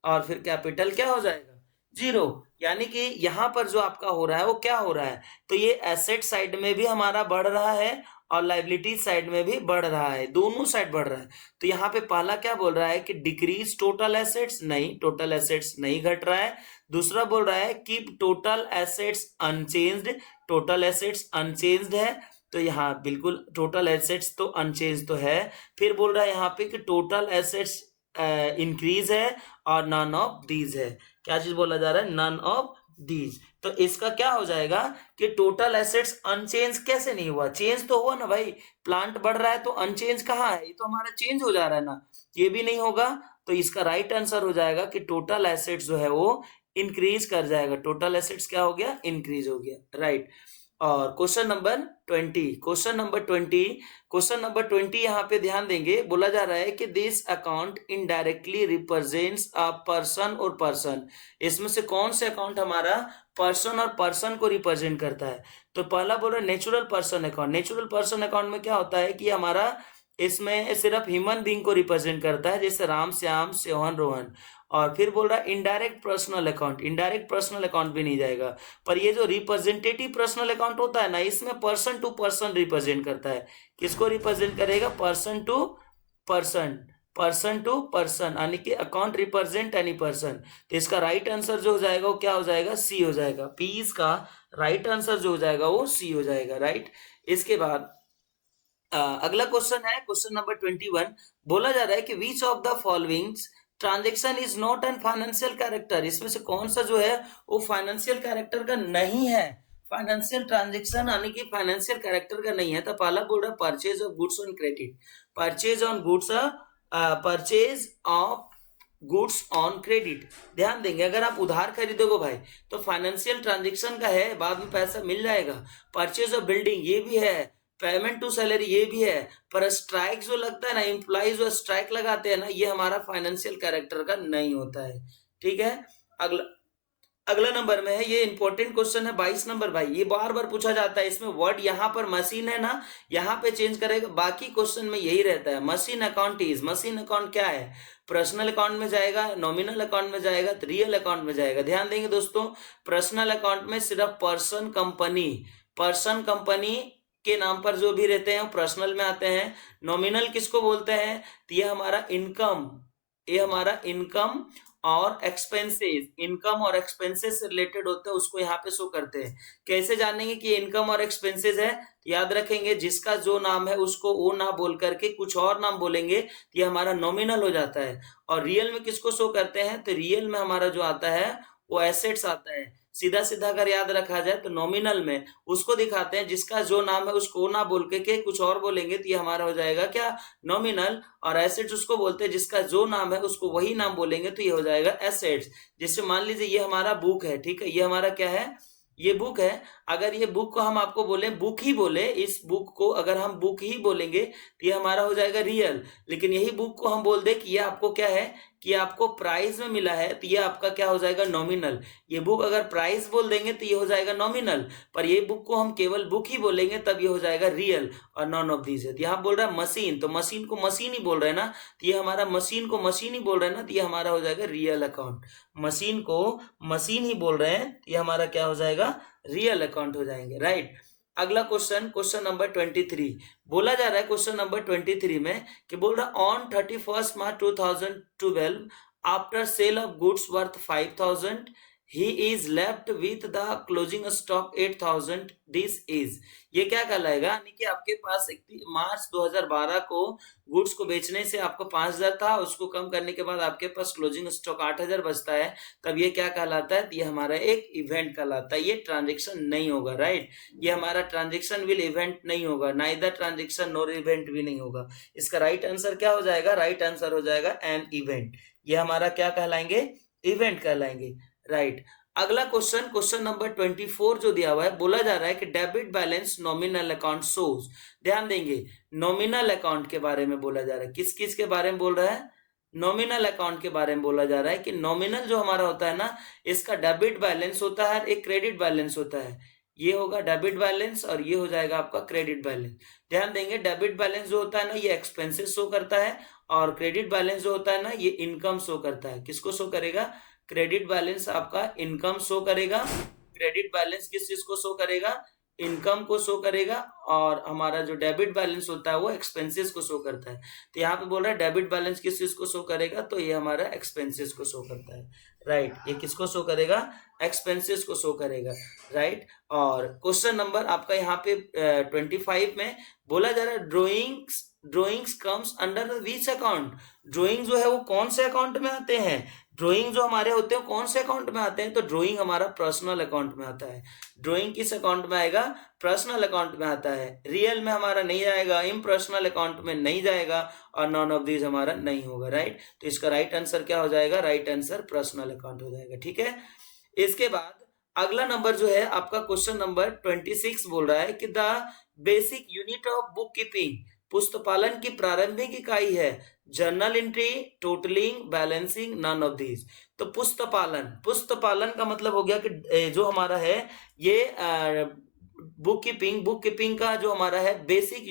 और फिर कैपिटल क्या हो जाएगा, जीरो। यानी कि यहाँ पर जो आपका हो रहा है वो क्या हो रहा है, तो ये एसेट साइड में भी हमारा बढ़ रहा है और लाइबिलिटी साइड में भी बढ़ रहा है, दोनों साइड बढ़ रहा है। तो यहाँ पे पहला क्या बोल रहा है कि डिक्रीज टोटल एसेट्स, नहीं, टोटल एसेट्स नहीं घट रहा है। दूसरा बोल रहा है keep total assets unchanged, total assets unchanged है, तो यहाँ बिल्कुल टोटल एसेट्स तो अनचेंज तो है। फिर बोल रहा है यहाँ पे कि टोटल एसेट्स इंक्रीज है और नन ऑफ दीज है, क्या चीज बोला जा रहा है, नन ऑफ दीज। तो इसका क्या हो जाएगा कि टोटल एसेट्स अनचेंज कैसे नहीं हुआ, चेंज तो हुआ ना भाई, प्लांट बढ़ रहा है तो अनचेंज कहाँ है, ये तो हमारा चेंज हो जा रहा है ना, ये भी नहीं होगा। तो इसका राइट आंसर हो जाएगा कि टोटल एसेट्स जो है वो इंक्रीज कर जाएगा, टोटल एसेट्स क्या हो गया, इंक्रीज हो गया, राइट। और क्वेश्चन नंबर 20, क्वेश्चन नंबर 20 यहाँ पे ध्यान देंगे, बोला जा रहा है कि this account indirectly represents a person और पर्सन, इसमें से कौन से अकाउंट हमारा पर्सन और पर्सन को रिप्रेजेंट करता है। तो पहला बोल रहा है natural person account, natural person account में क्या होता है कि हमारा इसमें सिर्फ ह्यूमन बींग को रिप्रेजेंट करता है, जैसे राम, श्याम, सोहन, रोहन। और फिर बोल रहा है indirect personal account, indirect personal account भी नहीं जाएगा, पर ये जो रिप्रेजेंटेटिव पर्सनल अकाउंट होता है ना, इसमें पर्सन टू पर्सन रिप्रेजेंट करता है, किसको रिप्रेजेंट करेगा, person to person, person to person, यानी कि अकाउंट रिप्रेजेंट एनी पर्सन। तो इसका राइट आंसर जो हो जाएगा वो क्या हो जाएगा, सी हो जाएगा, पीस का राइट आंसर जो हो जाएगा वो सी हो जाएगा, राइट। इसके बाद अगला क्वेश्चन है क्वेश्चन नंबर 21, बोला जा रहा है कि which of the following transaction is not an financial character, इसमें से कौन सा जो है वो फाइनेंशियल कैरेक्टर का नहीं है, फाइनेंशियल ट्रांजेक्शन यानी कि फाइनेंशियल कैरेक्टर का नहीं है। तो पहला बोल रहा है purchase of goods on credit, purchase on goods, purchase of goods on credit. ध्यान देंगे अगर आप उधार खरीदोगे भाई तो फाइनेंशियल ट्रांजेक्शन का है, बाद में पैसा मिल जाएगा। परचेज ऑफ बिल्डिंग ये भी है, पेमेंट टू सैलरी ये भी है, पर स्ट्राइक जो लगता है ना, एम्प्लॉइज जो स्ट्राइक लगाते हैं ना, ये हमारा फाइनेंशियल कैरेक्टर का नहीं होता है, ठीक है। अगला अगला नंबर में है, ये इंपॉर्टेंट क्वेश्चन है 22 नंबर भाई, ये बार बार पूछा जाता है, इसमें वर्ड यहाँ पर मशीन है ना, यहाँ पे चेंज करेगा, बाकी क्वेश्चन में यही रहता है। Machine account is, machine account क्या है, पर्सनल अकाउंट में जाएगा, नॉमिनल अकाउंट में जाएगा, तो रियल अकाउंट में जाएगा। ध्यान देंगे दोस्तों, पर्सनल अकाउंट में सिर्फ पर्सन कंपनी, पर्सन कंपनी के नाम पर जो भी रहते हैं पर्सनल में आते हैं। नॉमिनल किसको बोलते हैं, तो ये हमारा इनकम, ये हमारा इनकम और एक्सपेंसेस, इनकम और एक्सपेंसेस से रिलेटेड होते हैं, उसको यहाँ पे शो करते हैं। कैसे जानेंगे कि इनकम और एक्सपेंसेस है, याद रखेंगे जिसका जो नाम है उसको वो ना बोल करके कुछ और नाम बोलेंगे तो ये हमारा नॉमिनल हो जाता है। और रियल में किसको शो करते हैं, तो रियल में हमारा जो आता है वो एसेट्स आता है। सीधा सीधा अगर याद रखा जाए तो नॉमिनल में उसको दिखाते हैं जिसका जो नाम है उसको ना बोल के कुछ और बोलेंगे तो ये हमारा हो जाएगा क्या, नॉमिनल। और एसेट्स उसको बोलते हैं जिसका जो नाम है उसको वही नाम बोलेंगे तो ये हो जाएगा एसेट्स। जैसे मान लीजिए ये हमारा बुक है, ठीक है, ये हमारा क्या है, ये बुक है। अगर ये बुक को हम आपको बोले बुक ही बोले, इस बुक को अगर हम बुक ही बोलेंगे तो ये हमारा हो जाएगा रियल। लेकिन यही बुक को हम बोल दे कि ये आपको क्या है, कि आपको प्राइस में मिला है, तो ये आपका क्या हो जाएगा, नॉमिनल। ये बुक अगर प्राइस बोल देंगे तो ये हो जाएगा नॉमिनल, पर ये बुक को हम केवल बुक ही बोलेंगे तब ये हो जाएगा रियल। और नॉन ऑफ दीज है। यहाँ बोल रहा है मशीन, तो मशीन को मशीन ही बोल रहे हैं ना, तो ये हमारा मशीन को मशीन ही बोल रहे हैं ना, तो ये हमारा हो जाएगा रियल अकाउंट। मशीन को मशीन ही बोल रहे हैं तो ये हमारा क्या हो जाएगा, रियल अकाउंट हो जाएंगे, राइट। अगला क्वेश्चन, क्वेश्चन नंबर 23, बोला जा रहा है क्वेश्चन नंबर 23 में कि बोल रहा है on 31 March 2012 after sale of goods worth 5000 he is left with the closing stock 8,000, this is, ये क्या कहलाएगा, यानी कि आपके पास मार्च 2012 को गुड्स को बेचने से आपको 5,000 था, उसको कम करने के बाद आपके पास क्लोजिंग स्टॉक 8,000 बचता है, तब ये क्या कहलाता है, ये हमारा एक इवेंट कहलाता है, ये ट्रांजेक्शन नहीं होगा, राइट। ये हमारा ट्रांजेक्शन विल इवेंट नहीं होगा, नाइदर ट्रांजेक्शन नॉर इवेंट भी नहीं होगा। इसका राइट आंसर क्या हो जाएगा, राइट आंसर हो जाएगा एन इवेंट। ये हमारा क्या कहलाएंगे, इवेंट कहलाएंगे, राइट। अगला क्वेश्चन, क्वेश्चन नंबर 24 जो दिया हुआ है, बोला जा रहा है कि debit balance nominal account shows. ध्यान देंगे, नॉमिनल अकाउंट के बारे में बोला जा रहा है, किस किस के बारे में बोल रहा है, नॉमिनल अकाउंट के बारे में बोला जा रहा है कि नॉमिनल जो हमारा होता है ना, इसका डेबिट बैलेंस होता है, एक क्रेडिट बैलेंस होता है, ये होगा डेबिट बैलेंस और ये हो जाएगा आपका क्रेडिट बैलेंस। ध्यान देंगे, डेबिट बैलेंस जो होता है ना, ये एक्सपेंसेस शो करता है, और क्रेडिट बैलेंस जो होता है ना, ये इनकम शो करता है। किसको शो करेगा, क्रेडिट बैलेंस आपका इनकम शो करेगा, क्रेडिट बैलेंस किस चीज को शो करेगा, इनकम को शो करेगा, और हमारा जो डेबिट बैलेंस होता है वो एक्सपेंसेस को शो करता है। तो यहाँ पे बोल रहा है डेबिट बैलेंस किस चीज को शो करेगा, तो ये हमारा एक्सपेंसेस को शो करता है, राइट। ये किसको शो करेगा, एक्सपेंसेस को शो करेगा, राइट। और क्वेश्चन नंबर आपका यहाँ पे 25 में बोला जा रहा है drawings comes under which account, drawing जो है वो कौन से अकाउंट में आते हैं, ड्रॉइंग जो हमारे होते हैं कौन से अकाउंट में आते हैं, तो ड्रॉइंग हमारा पर्सनल अकाउंट में आता है। ड्रॉइंग किस अकाउंट में आएगा, पर्सनल अकाउंट में आता है, रियल में हमारा नहीं आएगा, इम्पर्सनल अकाउंट में नहीं जाएगा, और नॉन ऑफ दीज हमारा नहीं होगा, राइट। तो इसका राइट आंसर क्या हो जाएगा, राइट आंसर पर्सनल अकाउंट हो जाएगा, ठीक है। इसके बाद अगला नंबर जो है आपका क्वेश्चन नंबर 26 बोल रहा है कि the basic unit of bookkeeping, पुस्तपालन की प्रारंभिक इकाई है, journal entry, totalling, balancing, none of these. तो पुस्तपालन का मतलब हो गया कि जो हमारा है ये बुक कीपिंग का जो हमारा है बेसिक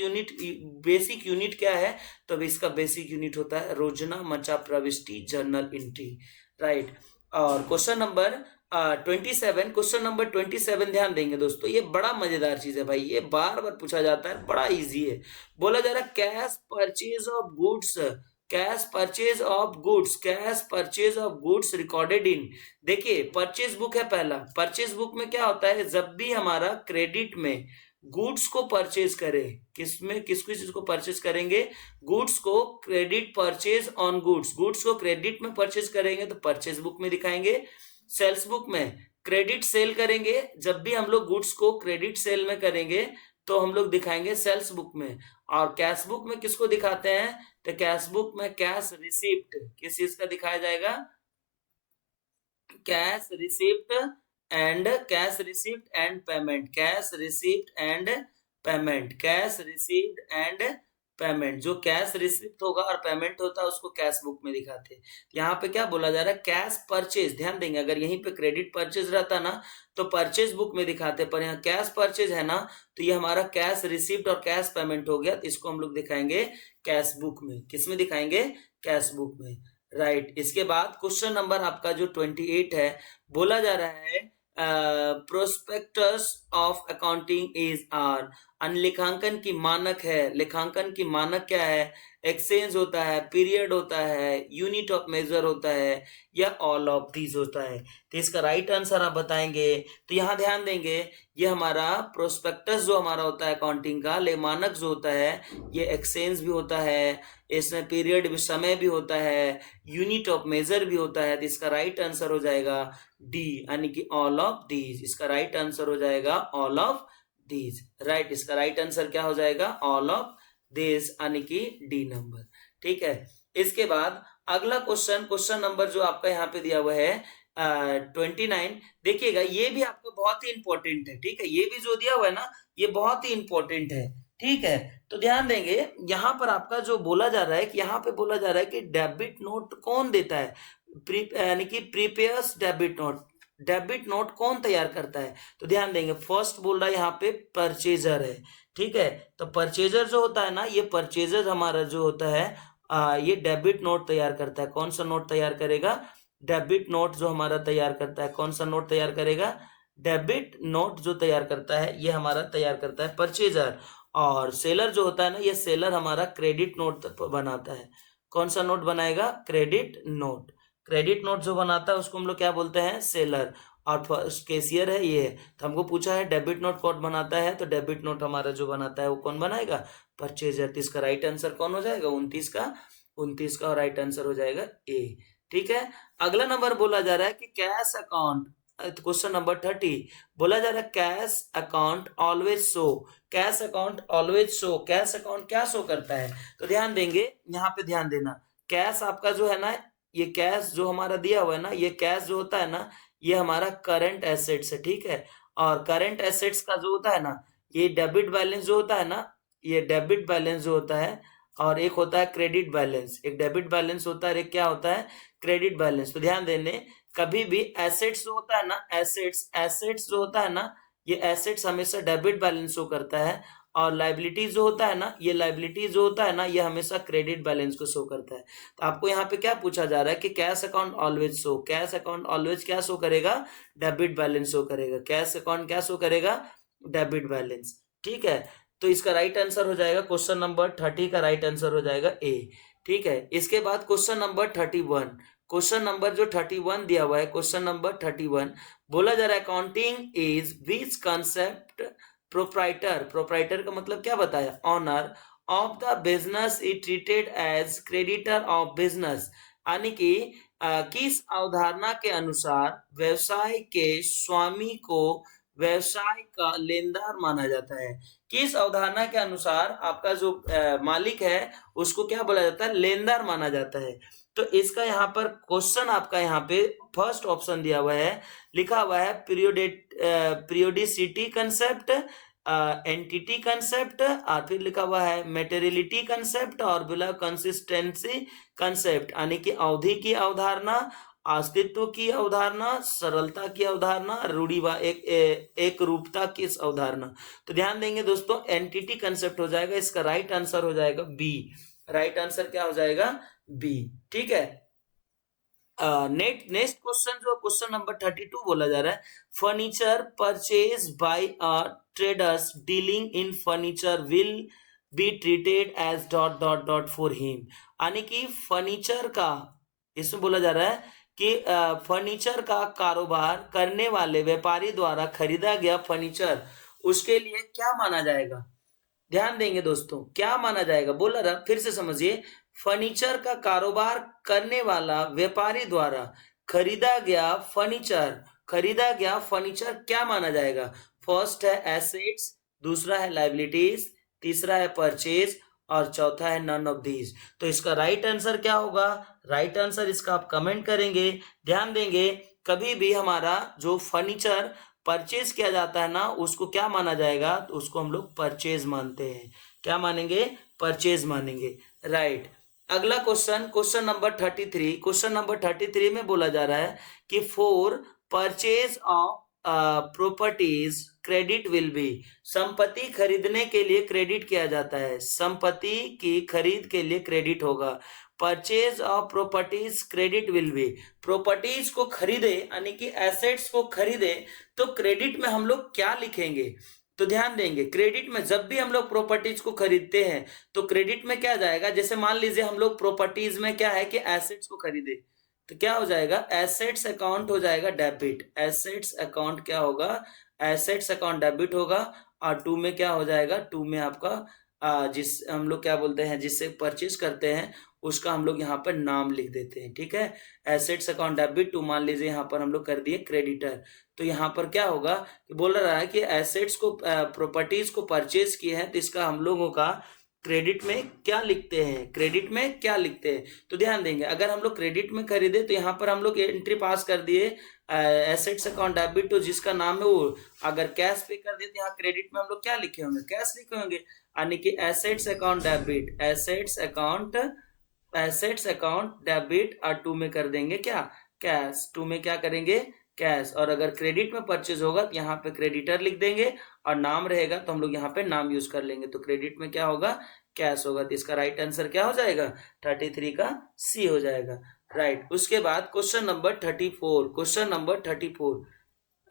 यूनिट क्या है, तो इसका बेसिक यूनिट होता है रोजना, मचा, प्रविष्टि, जर्नल एंट्री, राइट। और क्वेश्चन नंबर 27 ध्यान देंगे दोस्तों, ये बड़ा मजेदार चीज है भाई, ये बार बार पूछा जाता है, बड़ा इजी है। बोला जा रहा है cash purchase of goods recorded in, देखिए परचेज बुक है पहला, परचेज बुक में क्या होता है, जब भी हमारा क्रेडिट में गुड्स को परचेज करें, किस चीज को परचेज करेंगे, गुड्स को, क्रेडिट परचेज ऑन गुड्स को क्रेडिट में परचेज करेंगे तो परचेज बुक में दिखाएंगे। सेल्स बुक में क्रेडिट सेल करेंगे, जब भी हम लोग गुड्स को क्रेडिट सेल में करेंगे तो हम लोग दिखाएंगे सेल्स बुक में। और कैश बुक में किसको दिखाते हैं, तो कैश बुक में कैश रिसिप्ट, किस चीज का दिखाया जाएगा, कैश रिसिप्ट एंड पेमेंट, जो कैश रिसिप्ट होगा और पेमेंट होता है उसको कैश बुक में दिखाते हैं। यहाँ पे क्या बोला जा रहा है, कैश परचेज, ध्यान देंगे, अगर यहीं पे क्रेडिट परचेज रहता ना तो परचेज बुक में दिखाते, पर यहाँ कैश परचेज है ना, तो ये हमारा कैश रिसिप्ट और कैश पेमेंट हो गया, तो इसको हम लोग दिखाएंगे कैश बुक में। किस में दिखाएंगे, कैश बुक में, राइट। इसके बाद क्वेश्चन नंबर आपका जो 28 है, बोला जा रहा है prospectus of accounting is are, लेखांकन की मानक है, लेखांकन की मानक क्या है, एक्सचेंज होता है, पीरियड होता है, यूनिट ऑफ मेजर होता है, या ऑल ऑफ दीज होता है। तो इसका राइट आंसर आप बताएंगे। तो यहाँ ध्यान देंगे, ये हमारा प्रोस्पेक्टस जो हमारा होता है अकाउंटिंग का, ले मानक जो होता है, ये एक्सचेंज भी होता है, इसमें पीरियड भी, समय भी होता है, यूनिट ऑफ मेजर भी होता है। तो इसका राइट आंसर हो जाएगा डी, यानी कि ऑल ऑफ दीज। इसका राइट आंसर हो जाएगा ऑल ऑफ दीज, राइट। इसका राइट आंसर क्या हो जाएगा, ऑल ऑफ दीज, यानी कि डी नंबर, ठीक है। इसके बाद अगला क्वेश्चन नंबर जो आपका यहाँ पे दिया हुआ है 29, देखिएगा ये भी आपका बहुत ही इंपॉर्टेंट है, ठीक है। ये भी जो दिया हुआ है ना, ये बहुत ही इंपॉर्टेंट है, ठीक है। तो ध्यान देंगे, यहाँ पर आपका जो बोला जा रहा है कि यहाँ पे बोला जा रहा है कि डेबिट नोट कौन देता है, यानी कि प्रीपेयर्स डेबिट नोट कौन तैयार करता है। तो ध्यान देंगे, फर्स्ट बोल रहा है यहाँ पे परचेजर है, ठीक है। तो परचेजर जो होता है ना, ये परचेजर हमारा जो होता है ये डेबिट नोट तैयार करता है। कौन सा नोट तैयार करेगा, डेबिट नोट जो हमारा तैयार करता है। कौन सा नोट तैयार करेगा, डेबिट नोट जो तैयार करता है ये हमारा तैयार करता है परचेजर। और सेलर जो होता है ना, ये सेलर हमारा क्रेडिट नोट बनाता है। कौन सा नोट बनाएगा, क्रेडिट नोट। क्रेडिट नोट जो बनाता है उसको हम लोग क्या बोलते हैं, सेलर। और फर्स्ट कैशियर है ये है। तो हमको पूछा है डेबिट नोट कौन बनाता है, तो डेबिट नोट हमारा जो बनाता है वो कौन बनाएगा, परचेजर। तो इसका राइट आंसर कौन हो जाएगा, 29 का राइट आंसर हो जाएगा ए। ठीक है, अगला नंबर बोला जा रहा है कि कैश अकाउंट, क्वेश्चन नंबर 30 बोला जा रहा है cash account always show, cash account always show, cash account क्या शो करता है। तो ध्यान देंगे, यहाँ पे ध्यान देना, कैश आपका जो है ना, ये कैश जो हमारा दिया हुआ है ना, ये कैश जो होता है ना, ये हमारा करंट एसेट्स है। ठीक है, और करंट एसेट्स का जो होता है ना, ये डेबिट बैलेंस जो होता है ना, ये डेबिट बैलेंस जो होता है, और एक होता है क्रेडिट बैलेंस। एक डेबिट बैलेंस होता है, एक क्या होता है, क्रेडिट बैलेंस। तो ध्यान देने, कभी भी एसेट्स जो होता है ना, एसेट्स जो होता है ना, ये एसेट्स हमेशा डेबिट बैलेंस शो करता है, और लाइबिलिटीज जो होता है ना, ये लाइबिलिटीज जो होता है ना, ये हमेशा क्रेडिट बैलेंस को शो करता है। तो आपको यहाँ पे क्या पूछा जा रहा है कि cash account always show, cash account always क्या शो करेगा, डेबिट बैलेंस शो करेगा। कैश अकाउंट क्या शो करेगा, डेबिट बैलेंस। ठीक है, तो इसका राइट आंसर हो जाएगा, क्वेश्चन नंबर 30 का राइट आंसर हो जाएगा ए। ठीक है, इसके बाद क्वेश्चन नंबर 31, क्वेश्चन नंबर जो 31 दिया हुआ है, क्वेश्चन नंबर 31 बोला जा रहा है accounting is which concept proprietor, proprietor का मतलब क्या बताया, owner of the business is treated as creditor of business, यानी कि किस अवधारणा के अनुसार व्यवसाय के स्वामी को व्यवसाय का लेनदार माना जाता है। किस अवधारणा के अनुसार आपका जो मालिक है उसको क्या बोला जाता है, लेनदार माना जाता है। तो इसका यहाँ पर क्वेश्चन आपका यहाँ पे फर्स्ट ऑप्शन दिया हुआ है, लिखा हुआ है पीरियोडिसिटी कंसेप्ट, एंटिटी कंसेप्ट, और फिर लिखा हुआ है मेटेरियलिटी कंसेप्ट, और बोला कंसिस्टेंसी कंसेप्ट, यानी कि अवधि की अवधारणा, अस्तित्व की अवधारणा, सरलता की अवधारणा, रूढ़िवा एक रूपता की अवधारणा। तो ध्यान देंगे दोस्तों, एंटिटी कंसेप्ट हो जाएगा, इसका राइट आंसर हो जाएगा बी। राइट आंसर क्या हो जाएगा, बी। ठीक है, नेक्स्ट क्वेश्चन जो क्वेश्चन नंबर 32 बोला जा रहा है, furniture purchase by a traders dealing in furniture will be treated as dot dot dot for him, यानी कि फर्नीचर का, इसमें बोला जा रहा है कि फर्नीचर का कारोबार करने वाले व्यापारी द्वारा खरीदा गया फर्नीचर उसके लिए क्या माना जाएगा। ध्यान देंगे दोस्तों, क्या माना जाएगा, बोला रहा, फिर से समझिए, फर्नीचर का कारोबार करने वाला व्यापारी द्वारा खरीदा गया फर्नीचर क्या माना जाएगा। फर्स्ट है एसेट्स, दूसरा है लाइबिलिटीज, तीसरा है परचेज, और चौथा है नन ऑफ दीज। तो इसका राइट आंसर क्या होगा, राइट आंसर इसका आप कमेंट करेंगे। ध्यान देंगे, कभी भी हमारा जो फर्नीचर परचेज किया जाता है ना, उसको क्या माना जाएगा, तो उसको हम लोग परचेज मानते हैं। क्या मानेंगे, परचेज मानेंगे। राइट, अगला question, question number 33, question number 33 में बोला जा रहा है कि for purchase of properties credit will be, संपत्ति खरीदने के लिए क्रेडिट किया जाता है, संपत्ति की खरीद के लिए क्रेडिट होगा। Purchase of properties credit will be, properties को खरीदे यानी कि एसेट्स को खरीदे, तो क्रेडिट में हम लोग क्या लिखेंगे। तो ध्यान देंगे, क्रेडिट में जब भी हम लोग प्रॉपर्टीज को खरीदते हैं तो क्रेडिट में क्या जाएगा, जैसे मान लीजिए हम लोग प्रॉपर्टीज में क्या है कि एसेट्स को खरीदे, तो क्या हो जाएगा, एसेट्स अकाउंट हो जाएगा डेबिट, एसेट्स अकाउंट क्या होगा, एसेट्स अकाउंट डेबिट होगा। और टू में क्या हो जाएगा, टू में आपका जिस हम लोग क्या बोलते हैं, जिससे परचेज करते हैं उसका हम लोग यहाँ पर नाम लिख देते हैं। ठीक है, एसेट्स अकाउंट डेबिट टू, मान लीजिए यहाँ पर हम लोग कर दिए क्रेडिटर, तो यहाँ पर क्या होगा कि बोल रहा है कि एसेट्स को प्रॉपर्टीज को परचेज किए हैं, तो इसका हम लोगों का क्रेडिट में क्या लिखते हैं, क्रेडिट में क्या लिखते हैं। तो ध्यान देंगे, अगर हम लोग क्रेडिट में खरीदे तो यहाँ पर हम लोग एंट्री पास कर दिए एसेट्स अकाउंट डेबिट टू, जिसका नाम है वो, अगर कैश पे कर दिए तो यहाँ क्रेडिट में हम लोग क्या लिखे होंगे, कैश लिखे होंगे, यानी कि assets account debit, assets account debit, और टू में कर देंगे क्या, कैश, टू में क्या करेंगे, कैश। और अगर क्रेडिट में परचेज होगा तो यहाँ पे क्रेडिटर लिख देंगे, और नाम रहेगा तो हम लोग यहाँ पे नाम यूज कर लेंगे, तो क्रेडिट में क्या होगा, कैश होगा। तो इसका राइट आंसर क्या हो जाएगा, 33 का सी हो जाएगा। राइट, उसके बाद question number 34, question number 34,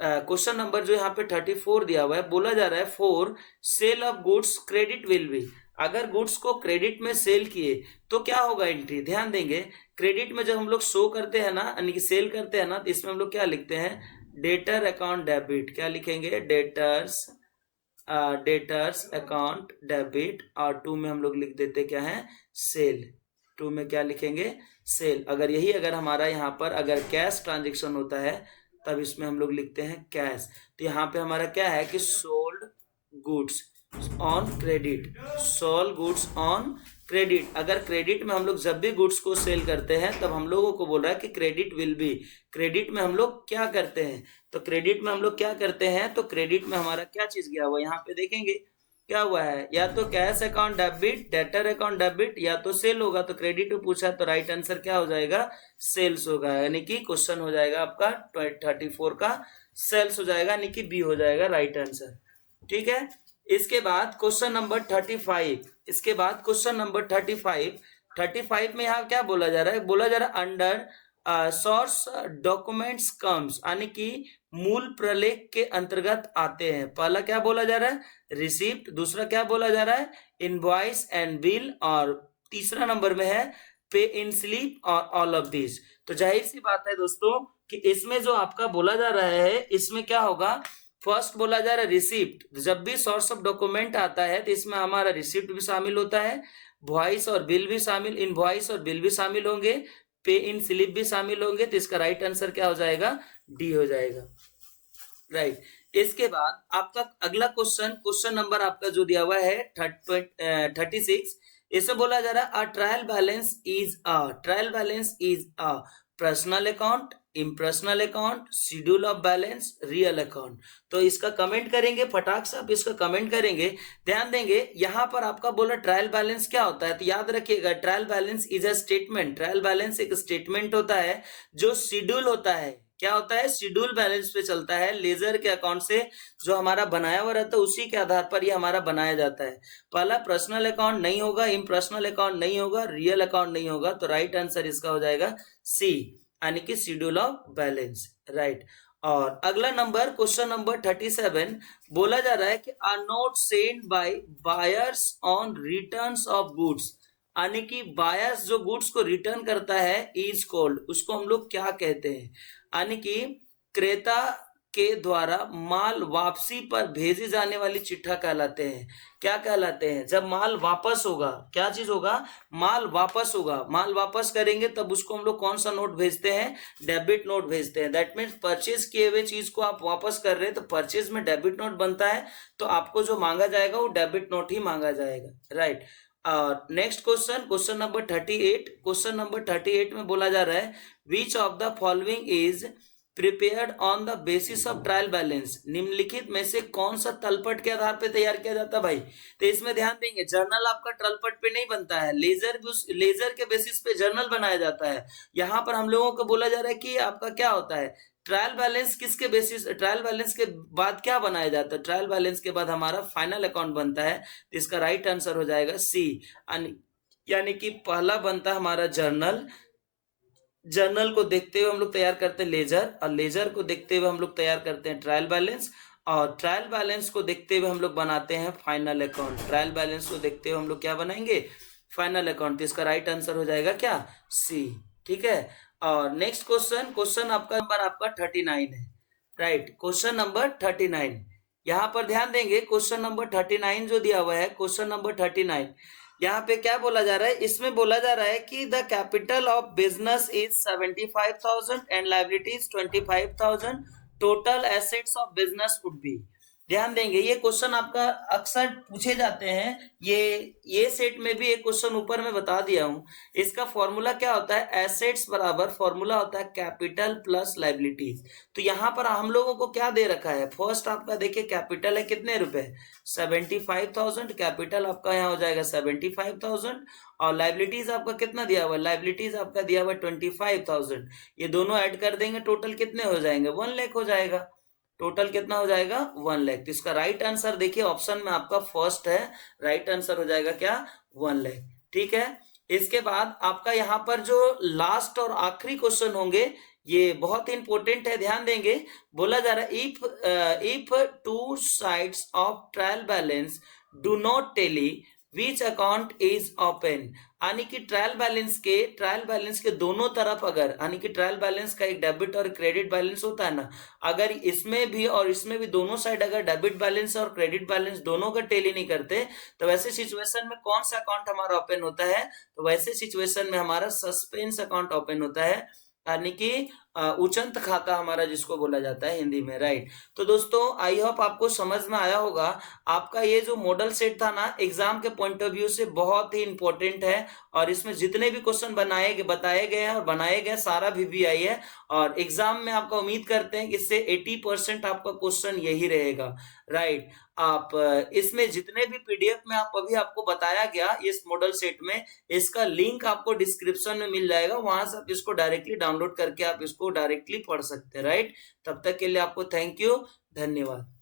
question number जो यहाँ पे 34 दिया हुआ है, बोला जा रहा है for sale of goods credit will be, अगर गुड्स को क्रेडिट में सेल किए तो क्या होगा एंट्री। ध्यान देंगे, क्रेडिट में जब हम लोग शो करते हैं ना, यानी कि सेल करते हैं ना, तो इसमें हम लोग क्या लिखते हैं, डेटर अकाउंट डेबिट, क्या लिखेंगे, डेटर्स अकाउंट डेबिट, और टू में हम लोग लिख देते क्या है, सेल। टू में क्या लिखेंगे, सेल। अगर हमारा यहाँ पर अगर कैश ट्रांजेक्शन होता है तब इसमें हम लोग लिखते हैं कैश। तो यहाँ पे हमारा क्या है कि sold goods on credit, sold goods on credit. अगर क्रेडिट में हम लोग जब भी गुड्स को सेल करते हैं तब हम लोगों को बोल रहा है कि क्रेडिट विल बी, क्रेडिट में हम लोग क्या करते हैं, तो क्रेडिट में हम लोग क्या करते हैं, तो क्रेडिट में हमारा क्या चीज गया हुआ, यहाँ पे देखेंगे क्या हुआ है, या तो cash account debit, debtor account debit, या तो सेल होगा। तो क्रेडिट में पूछा तो राइट आंसर क्या हो जाएगा, सेल्स होगा, यानी कि क्वेश्चन हो जाएगा आपका 34 का सेल्स हो जाएगा, यानी कि बी हो जाएगा राइट आंसर। ठीक है, इसके बाद क्वेश्चन नंबर 35, इसके बाद क्वेश्चन नंबर 35 में यहाँ क्या बोला जा रहा है, बोला जा रहा है अंडर सोर्स डॉक्यूमेंट्स कम्स, यानी कि मूल प्रलेख के अंतर्गत आते हैं। पहला क्या बोला जा रहा है, रिसिप्ट, दूसरा क्या बोला जा रहा है, इनवॉइस एंड बिल, और तीसरा नंबर में है पे इन स्लिप और ऑल ऑफ दिस। तो जाहिर सी बात है दोस्तों कि इसमें जो आपका बोला जा रहा है इसमें क्या होगा, फर्स्ट बोला जा रहा है रिसिप्ट। जब भी सोर्स ऑफ डॉक्यूमेंट आता है तो इसमें हमारा रिसिप्ट भी शामिल होता है, वॉइस और बिल भी शामिल, इनवॉइस और बिल भी शामिल होंगे, पे इन स्लिप भी शामिल होंगे। तो इसका राइट आंसर क्या हो जाएगा, डी हो जाएगा, राइट। इसके बाद आपका अगला क्वेश्चन नंबर आपका जो दिया हुआ है 36, इसमें बोला जा रहा है trial balance is a personal account, impersonal account, schedule of balance, real account. तो इसका कमेंट करेंगे, फटाक से आप इसका कमेंट करेंगे, ध्यान देंगे। यहां पर आपका बोला ट्रायल बैलेंस क्या होता है, तो याद रखिएगा trial balance is a statement, trial balance एक स्टेटमेंट होता है जो शेड्यूल होता है, क्या होता है, शेड्यूल बैलेंस पे चलता है। लेजर के अकाउंट से जो हमारा बनाया हुआ रहता है उसी के आधार पर ये हमारा बनाया जाता है। पहला पर्सनल अकाउंट नहीं होगा, इम्पर्सनल अकाउंट नहीं होगा, रियल अकाउंट नहीं होगा। तो राइट आंसर इसका हो जाएगा सी, यानी कि शेड्यूल ऑफ बैलेंस, राइट। और अगला नंबर क्वेश्चन नंबर 37 बोला जा रहा है कि a note send by buyers on returns of goods, यानी कि बायर्स जो गुड्स को रिटर्न करता है इज कॉल्ड, उसको हम लोग क्या कहते हैं, यानी कि क्रेता के द्वारा माल वापसी पर भेजी जाने वाली चिट्ठा कहलाते हैं। क्या कहलाते हैं, जब माल वापस होगा, क्या चीज होगा, माल वापस होगा, माल वापस करेंगे तब उसको हम लोग कौन सा नोट भेजते हैं, डेबिट नोट भेजते हैं। दैट मीन्स परचेज किए हुए चीज को आप वापस कर रहे हैं तो परचेज में डेबिट नोट बनता है, तो आपको जो मांगा जाएगा वो डेबिट नोट ही मांगा जाएगा, right. Next question number 38, question number 38 में बोला जा रहा है which of the following is prepared on the basis of trial balance, निम्नलिखित में से कौन सा तलपट के आधार पे तैयार किया जाता है भाई। तो इसमें ध्यान देंगे जर्नल आपका तलपट पे नहीं बनता है, लेजर के बेसिस पे जर्नल बनाया जाता है। यहाँ पर हम लोगों को बोला जा रहा है कि आपका क्या होता है, ट्रायल बैलेंस किसके बेसिस, ट्रायल बैलेंस के बाद क्या बनाया जाता है, ट्रायल बैलेंस के बाद हमारा फाइनल अकाउंट बनता है। तो इसका राइट आंसर हो जाएगा सी, यानी कि पहला बनता है हमारा जर्नल, जर्नल को देखते हुए हम लोग तैयार करते हैं लेजर, और लेजर को देखते हुए हम लोग तैयार करते हैं ट्रायल बैलेंस, और ट्रायल बैलेंस को देखते हुए हम लोग बनाते हैं फाइनल अकाउंट। ट्रायल बैलेंस को देखते हुए हम लोग क्या बनाएंगे, फाइनल अकाउंट। तो इसका राइट आंसर हो जाएगा क्या, सी, ठीक है। और नेक्स्ट क्वेश्चन आपका नंबर आपका 39 है, राइट। क्वेश्चन नंबर 39, यहां पर ध्यान देंगे क्वेश्चन नंबर 39 जो दिया हुआ है, क्वेश्चन नंबर 39 यहाँ पे क्या बोला जा रहा है, इसमें बोला जा रहा है कि the capital of business is 75,000 and liabilities 25,000, total assets of business would be. ध्यान देंगे ये क्वेश्चन आपका अक्सर पूछे जाते हैं, ये सेट में भी एक क्वेश्चन ऊपर में बता दिया हूं। इसका फॉर्मूला क्या होता है, एसेट्स बराबर फॉर्मूला होता है कैपिटल प्लस लायबिलिटीज। तो यहां पर हम लोगों को क्या दे रखा है, फर्स्ट आपका देखिए कैपिटल है कितने रुपए, 75,000, कैपिटल आपका यहाँ हो जाएगा 75,000, और लायबिलिटीज आपका कितना दिया हुआ है, लायबिलिटीज आपका दिया हुआ है 25,000। ये दोनों ऐड कर देंगे टोटल कितने हो जाएंगे, 1 लाख हो जाएगा। टोटल कितना हो जाएगा, 1 लाख। तो इसका राइट आंसर देखिए ऑप्शन में आपका फर्स्ट है, राइट आंसर हो जाएगा क्या, 1 लाख, ठीक है। इसके बाद आपका यहाँ पर जो लास्ट और आखिरी क्वेश्चन होंगे ये बहुत इंपॉर्टेंट है, ध्यान देंगे। बोला जा रहा है if two sides of trial balance do not tally which account is open, यानी कि ट्रायल बैलेंस के दोनों तरफ अगर, यानी कि ट्रायल बैलेंस का एक डेबिट और क्रेडिट बैलेंस होता है ना, अगर इसमें भी और इसमें भी दोनों साइड अगर डेबिट बैलेंस और क्रेडिट बैलेंस दोनों का टेली नहीं करते, तो वैसे सिचुएशन में कौन सा अकाउंट हमारा ओपन होता है? तो वैसे सिचुएशन में हमारा सस्पेंस अकाउंट ओपन होता है, यानी कि उचंत खाता हमारा जिसको बोला जाता है हिंदी में, राइट। तो दोस्तों आई होप आपको समझ में आया होगा। आपका ये जो मॉडल सेट था ना, एग्जाम के पॉइंट ऑफ व्यू से बहुत ही इंपॉर्टेंट है, और इसमें जितने भी क्वेश्चन बताए गए हैं और बनाए गए सारा VBI है, और एग्जाम में आपका उम्मीद करते हैं कि इससे 80% आपका क्वेश्चन यही रहेगा, राइट। आप इसमें जितने भी PDF में आप अभी आपको बताया गया इस मॉडल सेट में, इसका लिंक आपको डिस्क्रिप्शन में मिल जाएगा, वहां से आप इसको डायरेक्टली डाउनलोड करके आप इसको डायरेक्टली पढ़ सकते हैं, राइट। तब तक के लिए आपको थैंक यू, धन्यवाद।